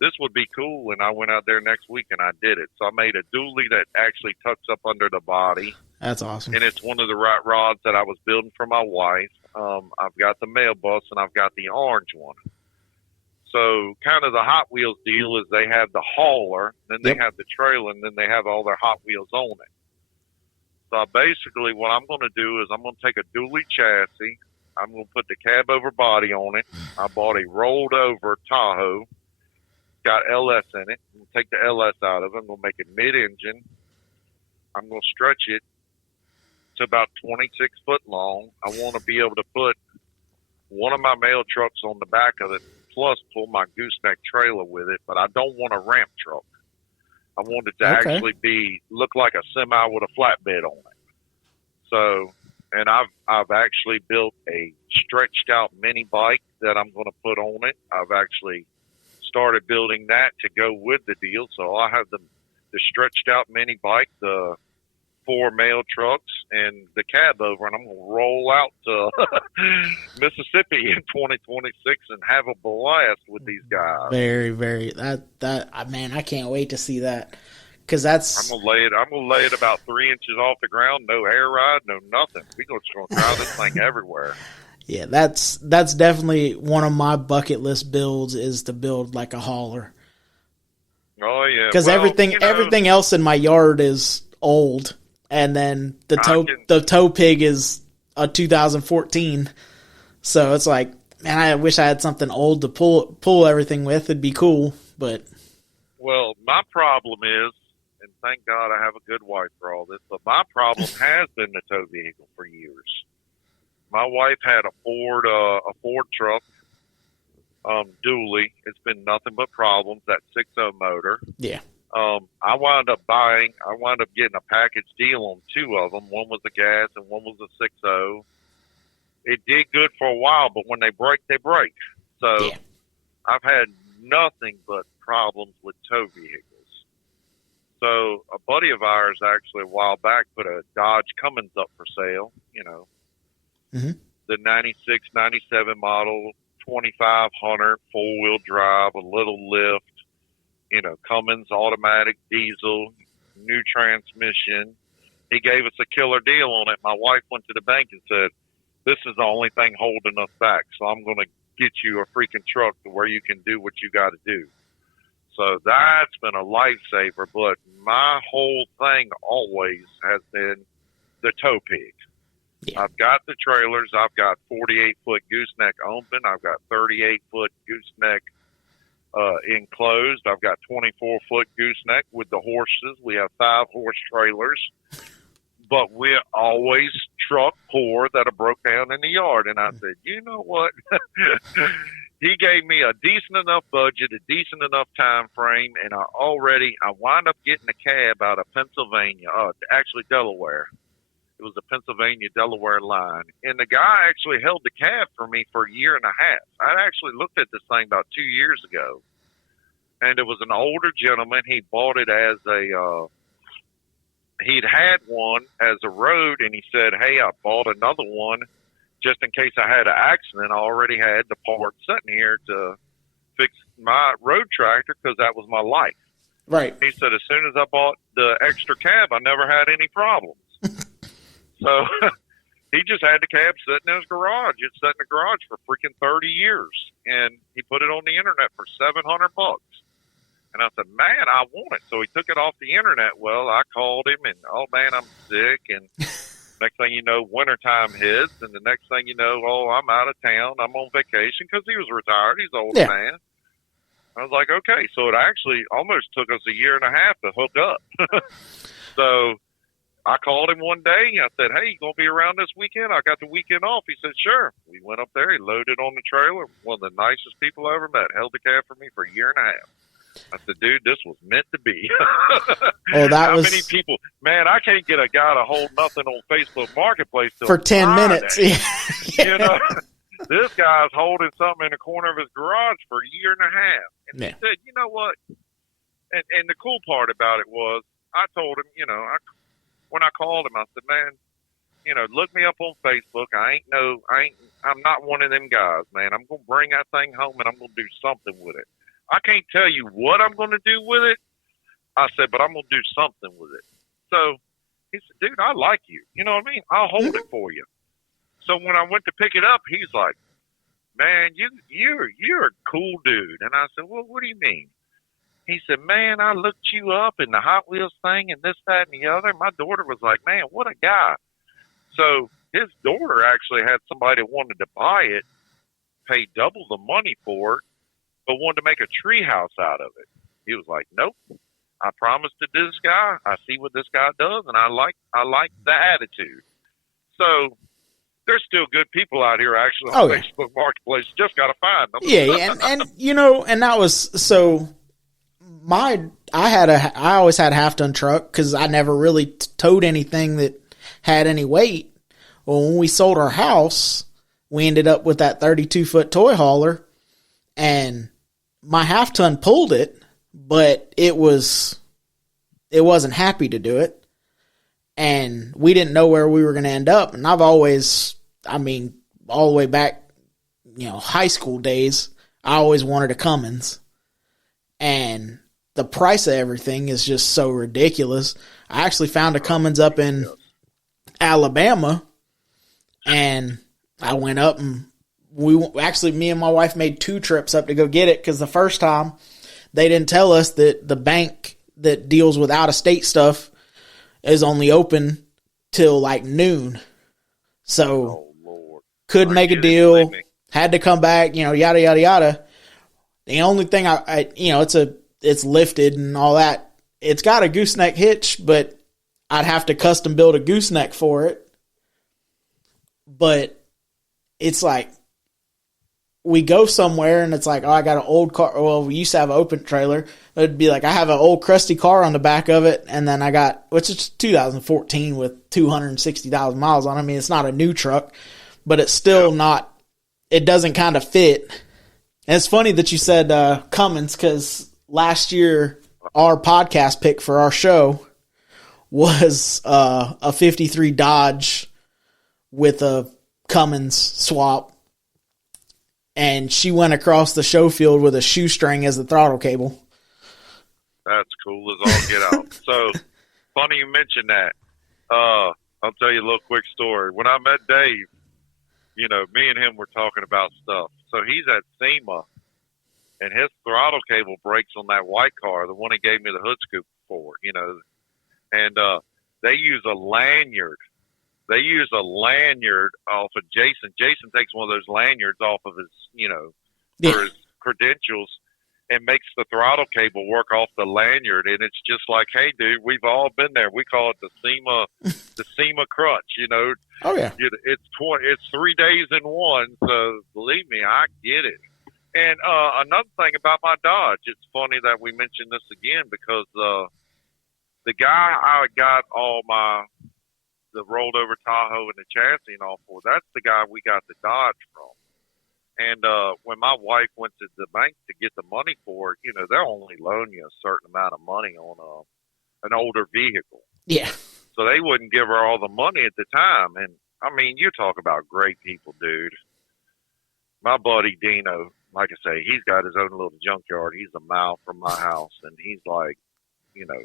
this would be cool. And I went out there next week, and I did it. So I made a dually that actually tucks up under the body. That's awesome. And it's one of the rat rods that I was building for my wife. I've got the mail bus, and I've got the orange one. So kind of the Hot Wheels deal is they have the hauler, then they have the trailer, and then they have all their Hot Wheels on it. So basically what I'm going to do is I'm going to take a dually chassis. I'm going to put the cab over body on it. I bought a rolled over Tahoe. Got LS in it. I'm going to take the LS out of it. I'm going to make it mid-engine. I'm going to stretch it to about 26 foot long. I want to be able to put one of my mail trucks on the back of it, plus pull my gooseneck trailer with it, but I don't want a ramp truck. I want it to actually look like a semi with a flatbed on it. So, and I've actually built a stretched out mini bike that I'm going to put on it. I've actually started building that to go with the deal. So I have the stretched out mini bike, the 4 mail trucks, and the cab over, and I'm going to roll out to Mississippi in 2026 and have a blast with these guys. Very, very. Man, I can't wait to see that, because that's. I'm gonna lay it about 3 inches off the ground. No air ride, no nothing. We're just gonna drive this thing everywhere. Yeah, that's definitely one of my bucket list builds, is to build like a hauler. Oh yeah, because everything else in my yard is old. And then the tow pig is a 2014. So it's like, man, I wish I had something old to pull everything with. It'd be cool, but. Well, my problem is, and thank God I have a good wife for all this. But my problem has been the tow vehicle for years. My wife had a Ford truck, dually. It's been nothing but problems. That 6.0 motor. Yeah. I wound up getting a package deal on two of them. One was a gas and one was a 6.0. It did good for a while, but when they break, they break. So Yeah. I've had nothing but problems with tow vehicles. So a buddy of ours actually a while back put a Dodge Cummins up for sale, the 96, 97 model, 2500, four-wheel drive, a little lift, Cummins automatic diesel, new transmission. He gave us a killer deal on it. My wife went to the bank and said, this is the only thing holding us back, so I'm going to get you a freaking truck to where you can do what you got to do. So that's been a lifesaver, but my whole thing always has been the tow pig. Yeah. I've got the trailers. I've got 48-foot gooseneck open. I've got 38-foot gooseneck enclosed. I've got 24-foot gooseneck with the horses. We have 5-horse trailers. But we're always truck poor that are broke down in the yard. And I said, you know what? He gave me a decent enough budget, a decent enough time frame, and I wound up getting a cab out of Pennsylvania, actually Delaware. It was a Pennsylvania-Delaware line. And the guy actually held the cab for me for a year and a half. I actually looked at this thing about 2 years ago. And it was an older gentleman. He bought it as he'd had one as a road, and he said, hey, I bought another one just in case I had an accident. I already had the part sitting here to fix my road tractor because that was my life. Right. He said, as soon as I bought the extra cab, I never had any problems. So he just had the cab sitting in his garage. It's sat in the garage for freaking 30 years. And he put it on the internet for $700. And I said, man, I want it. So he took it off the internet. Well, I called him and, oh, man, I'm sick. And next thing you know, wintertime hits. And the next thing you know, oh, I'm out of town. I'm on vacation because he was retired. He's an old man. I was like, okay. So it actually almost took us a year and a half to hook up. So I called him one day. I said, hey, you going to be around this weekend? I got the weekend off. He said, sure. We went up there. He loaded on the trailer. One of the nicest people I ever met. Held the cab for me for a year and a half. I said, dude, this was meant to be. Oh, How many people? Man, I can't get a guy to hold nothing on Facebook Marketplace till for 10 Friday. minutes. Yeah. This guy's holding something in the corner of his garage for a year and a half. And he said, you know what? And the cool part about it was, I told him, when I called him, I said, man, look me up on Facebook. I'm not one of them guys, man. I'm going to bring that thing home and I'm going to do something with it. I can't tell you what I'm going to do with it. I said, but I'm going to do something with it. So he said, dude, I like you. You know what I mean? I'll hold it for you. So when I went to pick it up, he's like, man, you're a cool dude. And I said, well, what do you mean? He said, man, I looked you up in the Hot Wheels thing and this, that, and the other. My daughter was like, man, what a guy. So his daughter actually had somebody that wanted to buy it, pay double the money for it, but wanted to make a tree house out of it. He was like, nope, I promised to this guy. I see what this guy does, and I like the attitude. So there's still good people out here actually on Facebook Marketplace. Just got to find them. Yeah, and that was so. I always had a half-ton truck because I never really towed anything that had any weight. Well, when we sold our house, we ended up with that 32-foot toy hauler, and my half-ton pulled it, but it wasn't happy to do it, and we didn't know where we were going to end up. And I've always, all the way back, high school days, I always wanted a Cummins, and the price of everything is just so ridiculous. I actually found a Cummins up in Alabama, and I went up and me and my wife made 2 trips up to go get it because the first time they didn't tell us that the bank that deals with out-of-state stuff is only open till like noon. So couldn't make a deal, had to come back, yada, yada, yada. The only thing it's lifted and all that. it's got a gooseneck hitch, but I'd have to custom build a gooseneck for it. But it's like, we go somewhere and it's like, oh, I got an old car. Well, we used to have an open trailer. It'd be like, I have an old crusty car on the back of it. And then I got, which is 2014 with 260,000 miles on it. I mean, it's not a new truck, but it's still not, it doesn't kind of fit. And it's funny that you said Cummins, because last year our podcast pick for our show was a 53 Dodge with a Cummins swap. And she went across the show field with a shoestring as the throttle cable. That's cool as all get out. So, funny you mentioned that. I'll tell you a little quick story. When I met Dave, you know, me and him were talking about stuff. So he's at SEMA, and his throttle cable breaks on that white car, the one he gave me the hood scoop for, you know. And they use a lanyard. They use a lanyard off of Jason. Jason takes one of those lanyards off of his, you know, for his credentials, and makes the throttle cable work off the lanyard. And it's just like, hey, dude, we've all been there. We call it the SEMA crutch, you know. Oh, yeah. It's 3 days in one, so believe me, I get it. And another thing about my Dodge, it's funny that we mentioned this again, because the guy I got all the rolled over Tahoe and the chassis and all for, that's the guy we got the Dodge from. And when my wife went to the bank to get the money for it, you know, they'll only loan you a certain amount of money on an older vehicle. Yeah. So they wouldn't give her all the money at the time. And, I mean, you talk about great people, dude. My buddy Dino, like I say, he's got his own little junkyard. He's a mile from my house. And he's like, you know,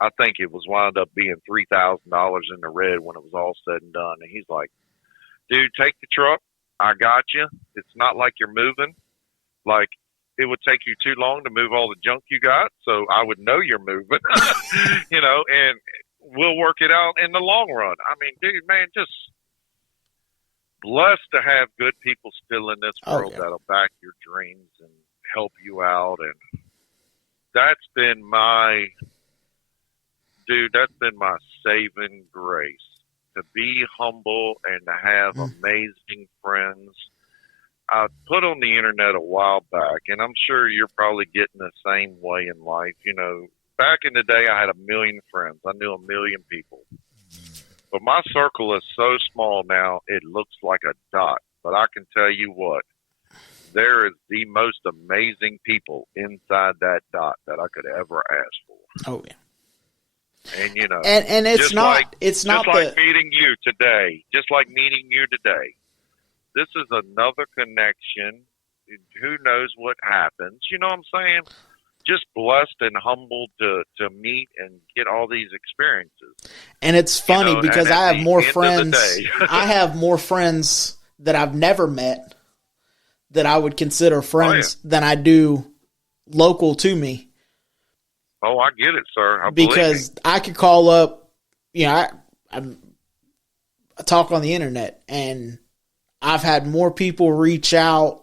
I think it was wound up being $3,000 in the red when it was all said and done. And he's like, dude, take the truck. I got you. It's not like you're moving. Like, it would take you too long to move all the junk you got, so I would know you're moving, you know, and we'll work it out in the long run. I mean, dude, man, just blessed to have good people still in this world that'll back your dreams and help you out. And that's been my saving grace, to be humble and to have amazing friends. I put on the internet a while back, and I'm sure you're probably getting the same way in life. You know, back in the day, I had 1 million friends. I knew 1 million people. But my circle is so small now, it looks like a dot. But I can tell you what, there is the most amazing people inside that dot that I could ever ask for. Oh, yeah. And, you know, and it's not like meeting you today, just like meeting you today. This is another connection. Who knows what happens? You know what I'm saying? Just blessed and humbled to meet and get all these experiences. And it's funny, you know, because I have more friends. I have more friends that I've never met that I would consider friends than I do local to me. Oh, I get it, sir. Because I could call up, you know, I talk on the internet, and I've had more people reach out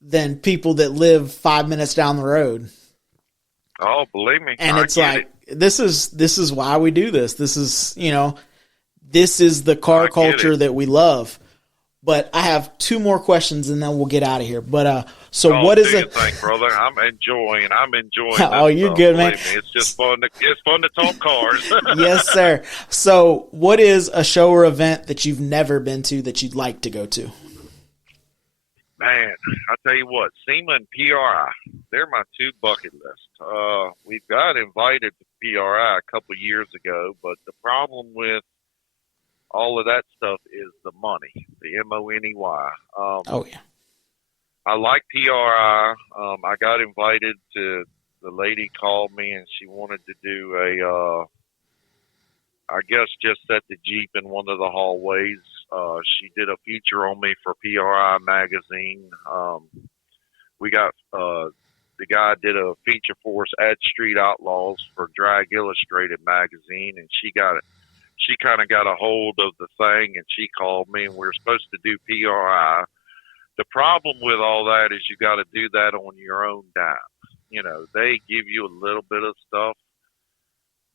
than people that live 5 minutes down the road. Oh, believe me. And it's like, this is why we do this. This is, you know, this is the car culture that we love. But I have 2 more questions, and then we'll get out of here. But so what is it? Thanks, brother. I'm enjoying. Oh, you're good, man. It's just fun. It's fun to talk cars. Yes, sir. So, what is a show or event that you've never been to that you'd like to go to? Man, I tell you what, SEMA and PRI, they're my 2 bucket lists. We got invited to PRI a couple years ago, but the problem with all of that stuff is the money, the money. Oh, yeah. I like PRI. I got invited to, the lady called me and she wanted to do I guess just set the Jeep in one of the hallways. She did a feature on me for PRI magazine. We got, the guy did a feature for us at Street Outlaws for Drag Illustrated magazine, and she kind of got a hold of the thing, and she called me, and we were supposed to do PRI. The problem with all that is you got to do that on your own dime. You know, they give you a little bit of stuff,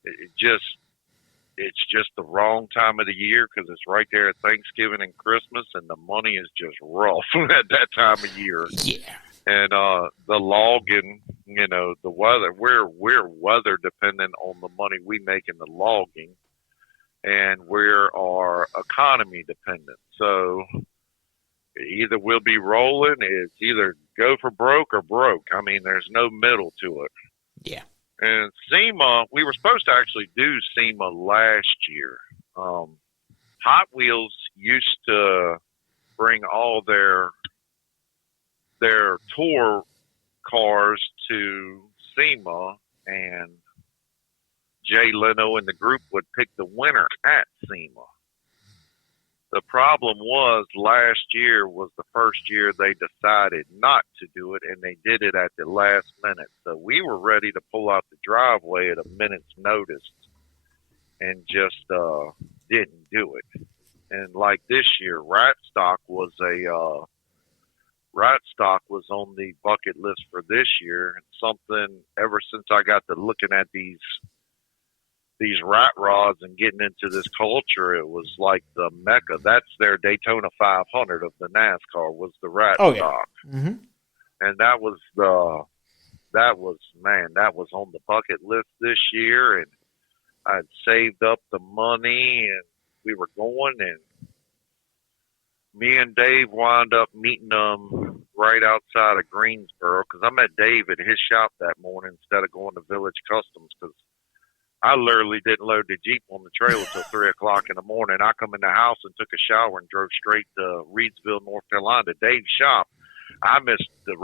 It's just the wrong time of the year because it's right there at Thanksgiving and Christmas, and the money is just rough at that time of year. Yeah. And the logging, the weather, we're weather dependent on the money we make in the logging, and we're our economy dependent. So either we'll be rolling, it's either go for broke or broke. I mean, there's no middle to it. Yeah. And SEMA, we were supposed to actually do SEMA last year. Hot Wheels used to bring all their tour cars to SEMA, and Jay Leno and the group would pick the winner at SEMA. The problem was last year was the first year they decided not to do it, and they did it at the last minute. So we were ready to pull out the driveway at a minute's notice and just didn't do it. And like this year, Rat Stock was on the bucket list for this year, and something ever since I got to looking at these rat rods and getting into this culture, it was like the mecca. That's their Daytona 500 of the NASCAR was the Rat Stock. Yeah. Mm-hmm. And that was on the bucket list this year, and I'd saved up the money, and we were going, and me and Dave wound up meeting them right outside of Greensboro, because I met Dave at his shop that morning instead of going to Village Customs, because I literally didn't load the Jeep on the trailer till 3 o'clock in the morning. I come in the house and took a shower and drove straight to Reidsville, North Carolina, to Dave's shop. I missed the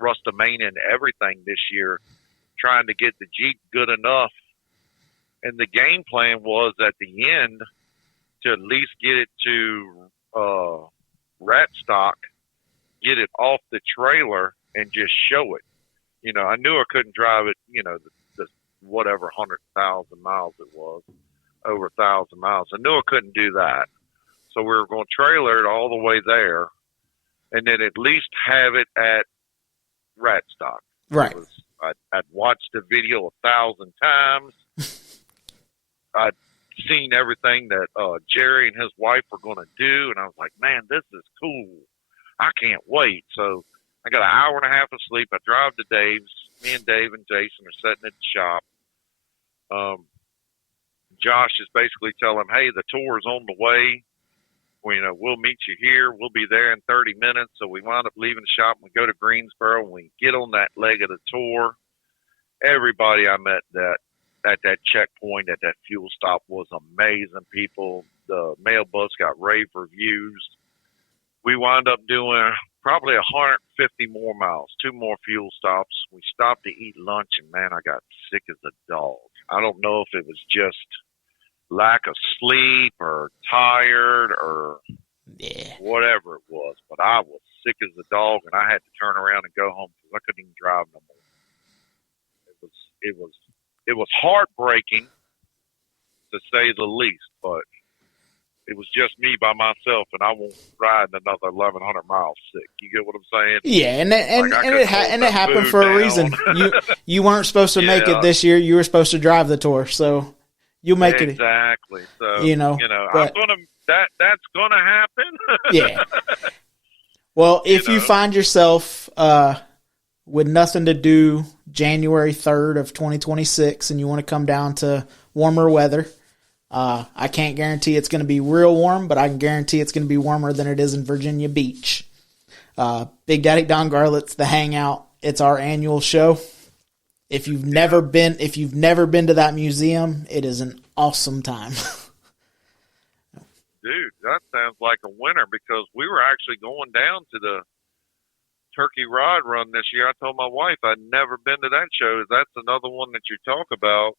Rustamania and everything this year, trying to get the Jeep good enough. And the game plan was at the end to at least get it to Rat Stock, get it off the trailer, and just show it. I knew I couldn't drive it, the whatever 100,000 miles it was, over 1,000 miles. I knew I couldn't do that. So we were going to trailer it all the way there, and then at least have it at Rat Stock. Right. I'd watched the video 1,000 times. I'd seen everything that Jerry and his wife were going to do, and I was like, man, this is cool. I can't wait. So I got an hour and a half of sleep. I drive to Dave's. Me and Dave and Jason are sitting at the shop. Josh is basically telling him, hey, the tour is on the way. We'll meet you here. We'll be there in 30 minutes. So we wound up leaving the shop, and we go to Greensboro, and we get on that leg of the tour. Everybody I met at that checkpoint, at that fuel stop, was amazing people. The mail bus got rave reviews. We wound up doing probably 150 more miles, 2 more fuel stops. We stopped to eat lunch, and man, I got sick as a dog. I don't know if it was just lack of sleep or tired or whatever it was, but I was sick as a dog, and I had to turn around and go home because I couldn't even drive no more. It was heartbreaking, to say the least, but it was just me by myself, and I won't ride another 1,100 miles sick. You get what I'm saying? Yeah, and it happened for a reason. You weren't supposed to make it this year. You were supposed to drive the tour, so you'll make it. Exactly. So but, that's gonna happen. Yeah. Well, if you find yourself with nothing to do January 3rd of 2026, and you want to come down to warmer weather. I can't guarantee it's going to be real warm, but I can guarantee it's going to be warmer than it is in Virginia Beach. Big Daddy Don Garlett's The Hangout. It's our annual show. If you've never been to that museum, it is an awesome time. Dude, that sounds like a winner, because we were actually going down to the Turkey Rod Run this year. I told my wife I'd never been to that show. That's another one that you talk about.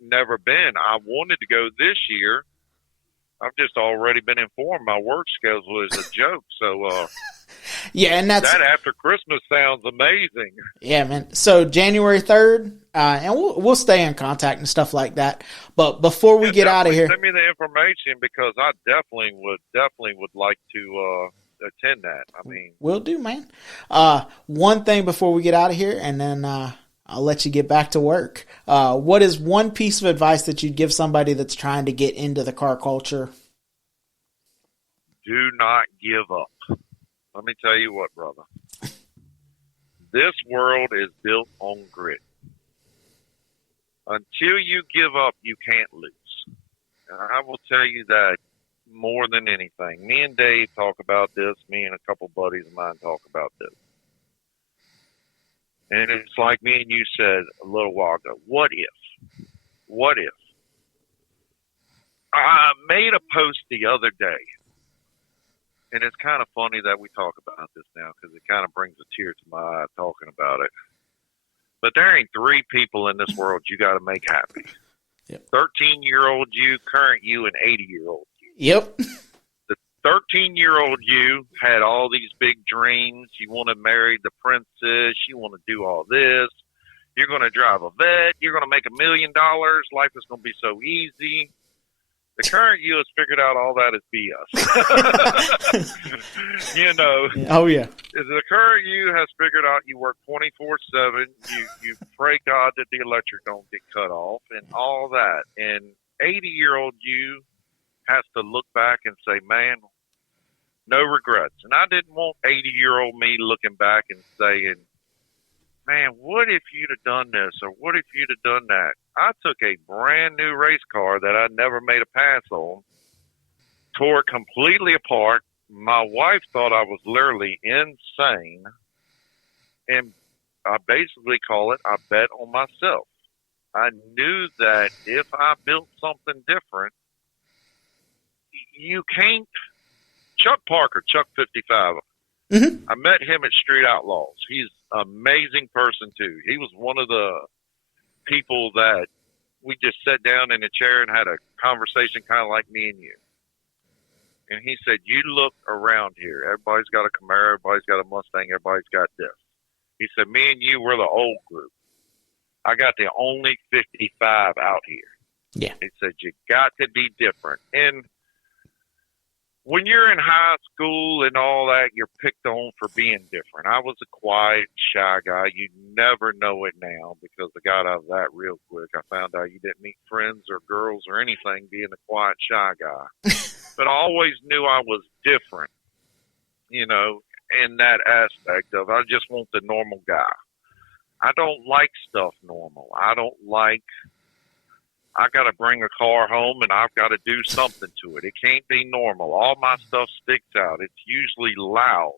Never been. I wanted to go this year. I've just already been informed my work schedule is a joke. So, and that after Christmas sounds amazing. Yeah, man. So January 3rd, and we'll stay in contact and stuff like that. But before we get out of here, send me the information, because I definitely would like to attend that. I mean, will do, man. One thing before we get out of here, and then I'll let you get back to work. What is one piece of advice that you'd give somebody that's trying to get into the car culture? Do not give up. Let me tell you what, brother. This world is built on grit. Until you give up, you can't lose. And I will tell you that more than anything. Me and Dave talk about this. Me and a couple buddies of mine talk about this. And it's like me and you said a little while ago. What if? What if? I made a post the other day. And it's kind of funny that we talk about this now because it kind of brings a tear to my eye talking about it. But there ain't three people in this world you got to make happy. Yep. 13-year-old you, current you, and 80-year-old you. Yep. The 13-year-old you had all these big dreams. You want to marry the princess. You want to do all this. You're going to drive a vet. You're going to make $1 million. Life is going to be so easy. The current you has figured out all that is BS. You know. Oh, yeah. The current you has figured out you work 24/7. You pray God that the electric don't get cut off and all that. And 80-year-old you has to look back and say, man, no regrets. And I didn't want 80-year-old me looking back and saying, man, what if you'd have done this or what if you'd have done that? I took a brand new race car that I never made a pass on, tore it completely apart. My wife thought I was literally insane. And I basically call it, I bet on myself. I knew that if I built something different, you can't. Chuck Parker, Chuck 55. Mm-hmm. I met him at Street Outlaws. He's an amazing person, too. He was one of the people that we just sat down in a chair and had a conversation kind of like me and you. And he said, you look around here. Everybody's got a Camaro. Everybody's got a Mustang. Everybody's got this. He said, me and you, we're the old group. I got the only 55 out here. Yeah. He said, you got to be different. And when you're in high school and all that, you're picked on for being different. I was a quiet, shy guy. You never know it now because I got out of that real quick. I found out you didn't meet friends or girls or anything being a quiet, shy guy. But I always knew I was different, you know, in that aspect of I just want the normal guy. I don't like stuff normal. I got to bring a car home and I've got to do something to it. It can't be normal. All my stuff sticks out. It's usually loud.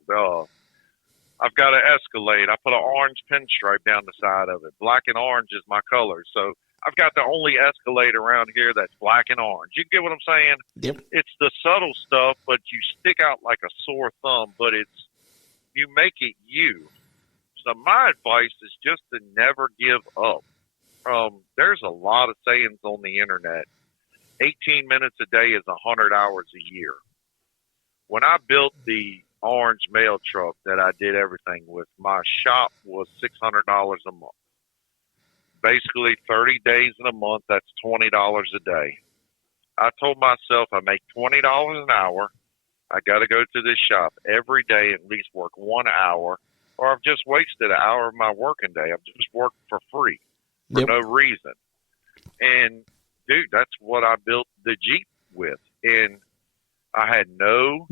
I've got an Escalade. I put an orange pinstripe down the side of it. Black and orange is my color. So I've got the only Escalade around here that's black and orange. You get what I'm saying? Yep. It's the subtle stuff, but you stick out like a sore thumb, but you make it you. So my advice is just to never give up. There's a lot of sayings on the internet. 18 minutes a day is 100 hours a year. When I built the orange mail truck that I did everything with, my shop was $600 a month. Basically 30 days in a month, that's $20 a day. I told myself I make $20 an hour. I got to go to this shop every day, at least work 1 hour, or I've just wasted an hour of my working day. I've just worked for free. For no reason. And, dude, that's what I built the Jeep with. And I had no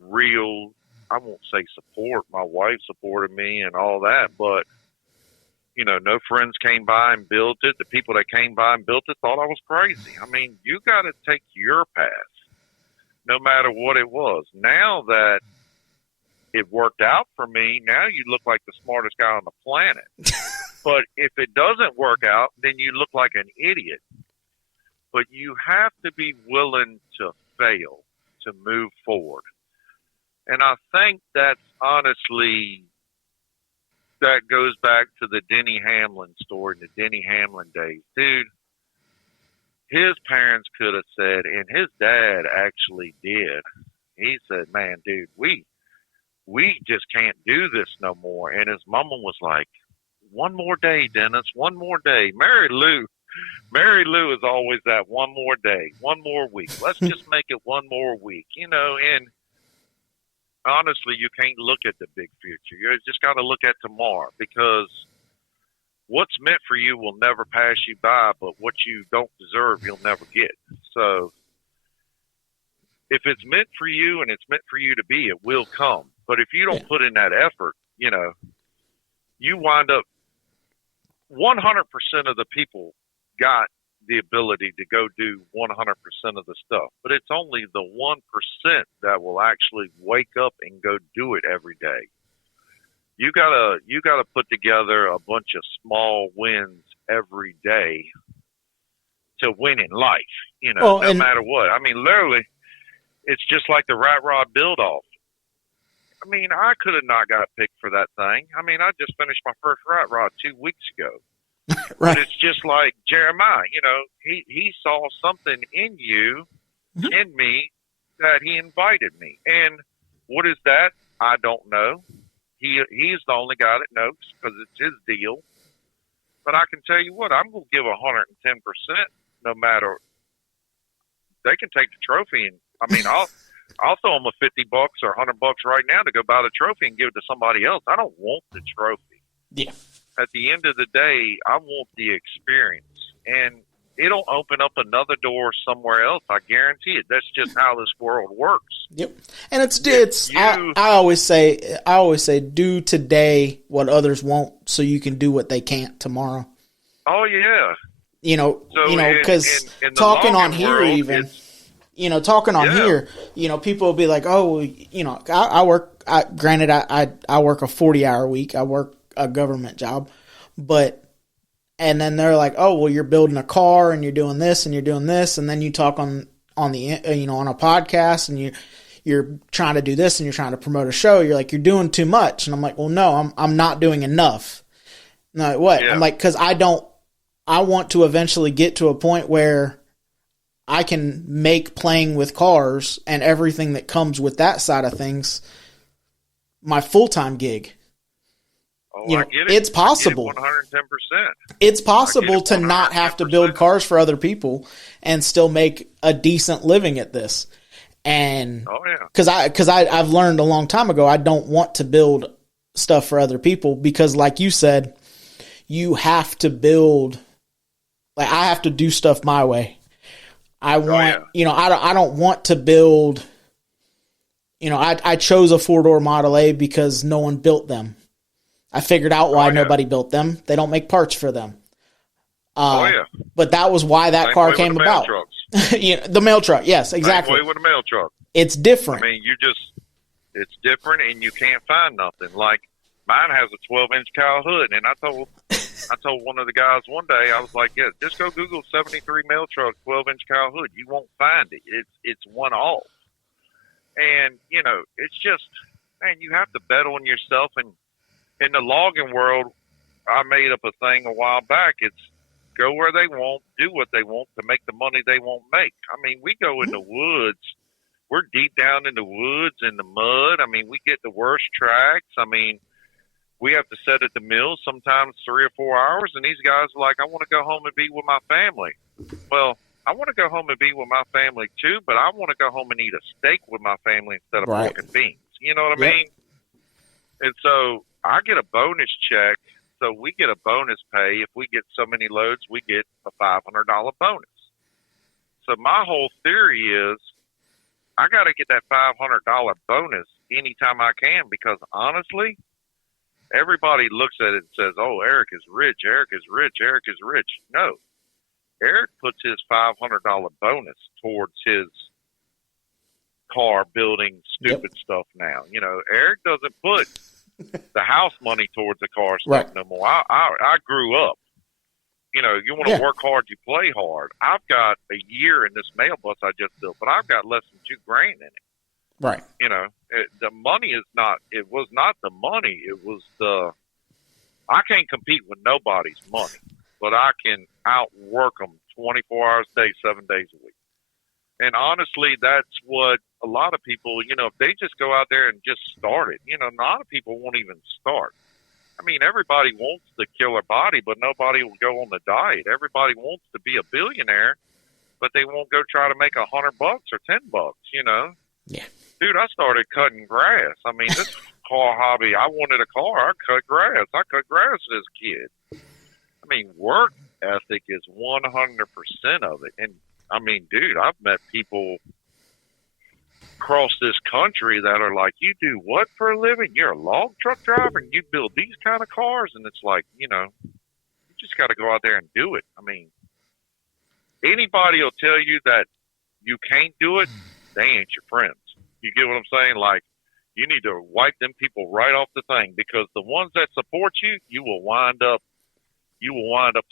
real, I won't say support. My wife supported me and all that, but, you know, no friends came by and built it. The people that came by and built it thought I was crazy. I mean, you got to take your path, no matter what it was. Now that it worked out for me, now you look like the smartest guy on the planet. But if it doesn't work out, then you look like an idiot. But you have to be willing to fail to move forward. And I think that's honestly, that goes back to the Denny Hamlin story, the Denny Hamlin days. Dude, his parents could have said, and his dad actually did, he said, man, dude, we just can't do this no more. And his mama was like, one more day, Dennis, one more day. Mary Lou is always that one more day, one more week. Let's just make it one more week, you know. And honestly, you can't look at the big future. You just got to look at tomorrow, because what's meant for you will never pass you by, but what you don't deserve, you'll never get. So if it's meant for you and it's meant for you to be, it will come. But if you don't put in that effort, you know, you wind up 100% of the people got the ability to go do 100% of the stuff, but it's only the 1% that will actually wake up and go do it every day. You gotta put together a bunch of small wins every day to win in life, you know, no matter what. I mean, literally, it's just like the Rat Rod build-off. I mean, I could have not got picked for that thing. I mean, I just finished my first Rat Rod 2 weeks ago. Right. But it's just like Jeremiah, you know, he saw something in you, in me, that he invited me. And what is that? I don't know. He's the only guy that knows, because it's his deal. But I can tell you what, I'm going to give 110%, no matter. They can take the trophy, and I mean, I'll throw them a $50 or $100 right now to go buy the trophy and give it to somebody else. I don't want the trophy. Yeah. At the end of the day, I want the experience, and it'll open up another door somewhere else. I guarantee it. That's just how this world works. Yep. And I always say, do today what others won't, so you can do what they can't tomorrow. Oh yeah. Because talking on here, even, talking on here, people will be like, oh, I work. Granted, I work a 40-hour week. I work a government job, and then they're like, oh, well, you're building a car and you're doing this and you're doing this, and then you talk on the on a podcast and you're trying to do this and you're trying to promote a show. You're like, you're doing too much, and I'm like, well, no, I'm not doing enough. And they're like, what? Yeah. I'm like, because I want to eventually get to a point where I can make playing with cars and everything that comes with that side of things my full-time gig. Oh, I get it. It's possible. 110%. It's possible to not have to build cars for other people and still make a decent living at this. And because I've learned a long time ago, I don't want to build stuff for other people, because, like you said, you have to build. Like, I have to do stuff my way. I want, I don't want to build. I chose a 4-door Model A because no one built them. I figured out why nobody built them. They don't make parts for them. But that was why that car came about. The mail truck. Yes, exactly. Same way with a mail truck. It's different. I mean, it's different, and you can't find nothing. Like, mine has a 12-inch cowl hood, and I told one of the guys one day, I was like, yeah, just go Google 73 mail truck, 12-inch cowl hood. You won't find it. It's one off. And, it's just, man, you have to bet on yourself. And in the logging world, I made up a thing a while back. It's go where they want, do what they want to make the money they won't make. I mean, we go in the woods. We're deep down in the woods, in the mud. I mean, we get the worst tracks. I mean, we have to sit at the mills sometimes 3 or 4 hours, and these guys are like, I want to go home and be with my family. Well, I want to go home and be with my family too, but I want to go home and eat a steak with my family instead of pork and beans. You know what I mean? And so I get a bonus check. So we get a bonus pay. If we get so many loads, we get a $500 bonus. So my whole theory is I got to get that $500 bonus anytime I can, because honestly, everybody looks at it and says, oh, Eric is rich, Eric is rich, Eric is rich. No. Eric puts his $500 bonus towards his car building stupid stuff now. Eric doesn't put the house money towards the car stuff no more. I grew up. You want to work hard, you play hard. I've got a year in this mail bus I just built, but I've got less than $2,000 in it. Right. The money it was not the money. It was I can't compete with nobody's money, but I can outwork them 24 hours a day, 7 days a week. And honestly, that's what a lot of people, if they just go out there and just start it, a lot of people won't even start. I mean, everybody wants the killer body, but nobody will go on the diet. Everybody wants to be a billionaire, but they won't go try to make $100 or $10, Yeah. dude, I started cutting grass. I mean, this car hobby, I wanted a car. I cut grass. I cut grass as a kid. I mean, work ethic is 100% of it. And, I mean, dude, I've met people across this country that are like, you do what for a living? You're a log truck driver and you build these kind of cars? And it's like, you just got to go out there and do it. I mean, anybody will tell you that you can't do it, they ain't your friends. You get what I'm saying? Like, you need to wipe them people right off the thing, because the ones that support you, you will wind up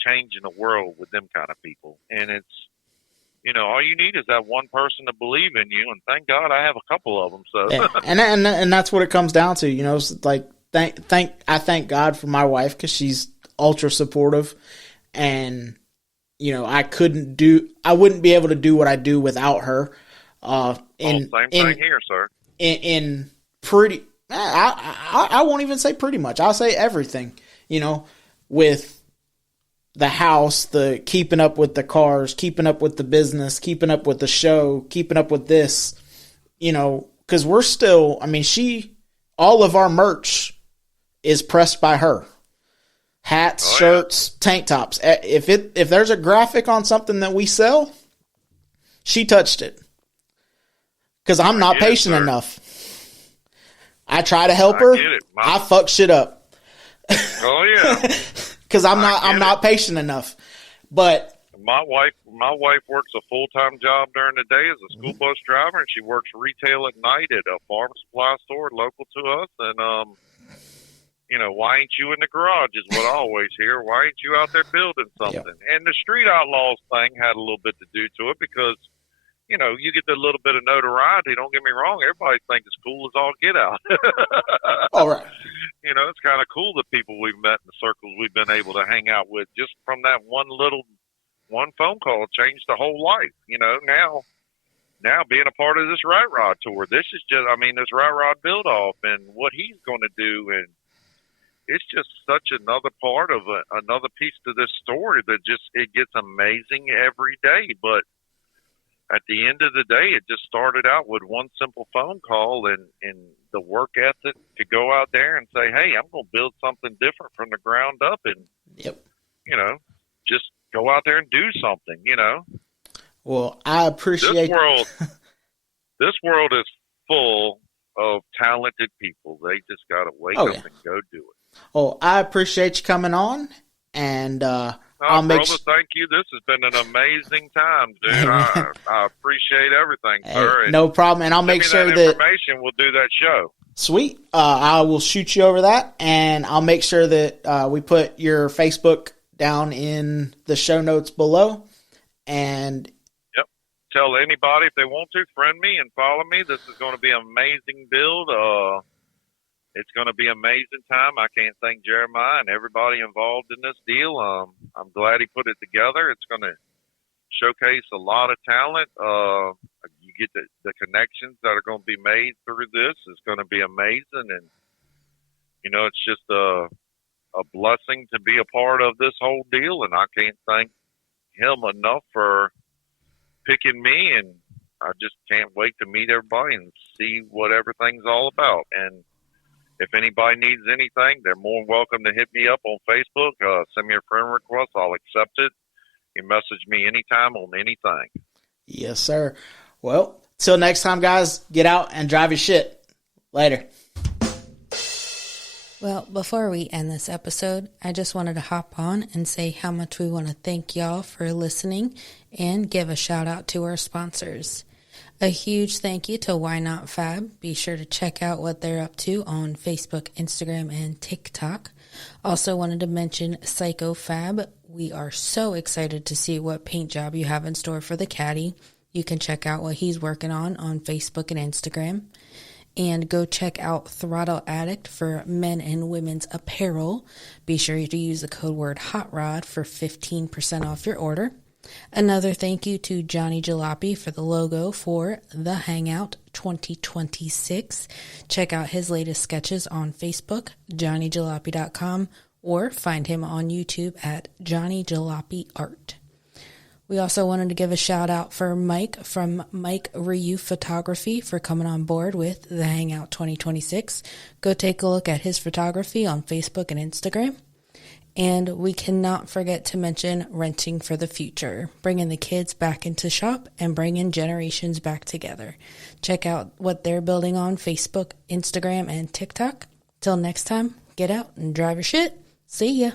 changing the world with them kind of people. And it's, all you need is that one person to believe in you, and thank God I have a couple of them. So, yeah. and that's what it comes down to. It's like I thank God for my wife, because she's ultra supportive, and I wouldn't be able to do what I do without her. Same thing here, sir. In pretty, I won't even say pretty much. I'll say everything. With the house, the keeping up with the cars, keeping up with the business, keeping up with the show, keeping up with this, because we're still, all of our merch is pressed by her. Hats, shirts, tank tops. If there's a graphic on something that we sell, she touched it. Because I'm not patient enough. I try to help her. I fuck shit up. Oh yeah. Because I'm not patient enough. But my wife works a full-time job during the day as a school bus driver, and she works retail at night at a farm supply store local to us. And why ain't you in the garage is what I always hear. Why ain't you out there building something? Yep. And the Street Outlaws thing had a little bit to do to it, because you get a little bit of notoriety. Don't get me wrong. Everybody thinks it's cool as all get out. All right. It's kind of cool, the people we've met in the circles we've been able to hang out with, just from that one phone call changed the whole life. Now being a part of this Right Rod tour, this is just, this Right Rod build off and what he's going to do. And it's just such another part of another piece to this story that it gets amazing every day. But at the end of the day, it just started out with one simple phone call and the work ethic to go out there and say, hey, I'm going to build something different from the ground up, and, just go out there and do something, Well, I appreciate this world is full of talented people. They just got to wake up and go do it. Oh, I appreciate you coming on, and brother, thank you. This has been an amazing time, dude. I appreciate everything, sir. No problem, and I'll make sure that information. We'll do that show. Sweet. I will shoot you over that, and I'll make sure that we put your Facebook down in the show notes below. And tell anybody if they want to, friend me and follow me. This is going to be an amazing build. It's going to be an amazing time. I can't thank Jeremiah and everybody involved in this deal. I'm glad he put it together. It's going to showcase a lot of talent. You get the connections that are going to be made through this. It's going to be amazing. And, it's just a blessing to be a part of this whole deal. And I can't thank him enough for picking me. And I just can't wait to meet everybody and see what everything's all about. And if anybody needs anything, they're more than welcome to hit me up on Facebook. Send me a friend request. I'll accept it. You message me anytime on anything. Yes, sir. Well, till next time, guys, get out and drive your shit. Later. Well, before we end this episode, I just wanted to hop on and say how much we want to thank y'all for listening and give a shout out to our sponsors. A huge thank you to Why Not Fab. Be sure to check out what they're up to on Facebook, Instagram, and TikTok. Also wanted to mention Psycho Fab. We are so excited to see what paint job you have in store for the caddy. You can check out what he's working on Facebook and Instagram. And go check out Throttle Addict for men and women's apparel. Be sure to use the code word HOTROD for 15% off your order. Another thank you to Johnny Jalopy for the logo for The Hangout 2026. Check out his latest sketches on Facebook, johnnyjalopy.com, or find him on YouTube at Johnny Jalopy Art. We also wanted to give a shout out for Mike from Mike Ryu Photography for coming on board with the Hangout 2026. Go take a look at his photography on Facebook and Instagram. And we cannot forget to mention Renting for the Future, bringing the kids back into shop and bringing generations back together. Check out what they're building on Facebook, Instagram, and TikTok. Till next time, get out and drive your shit. See ya.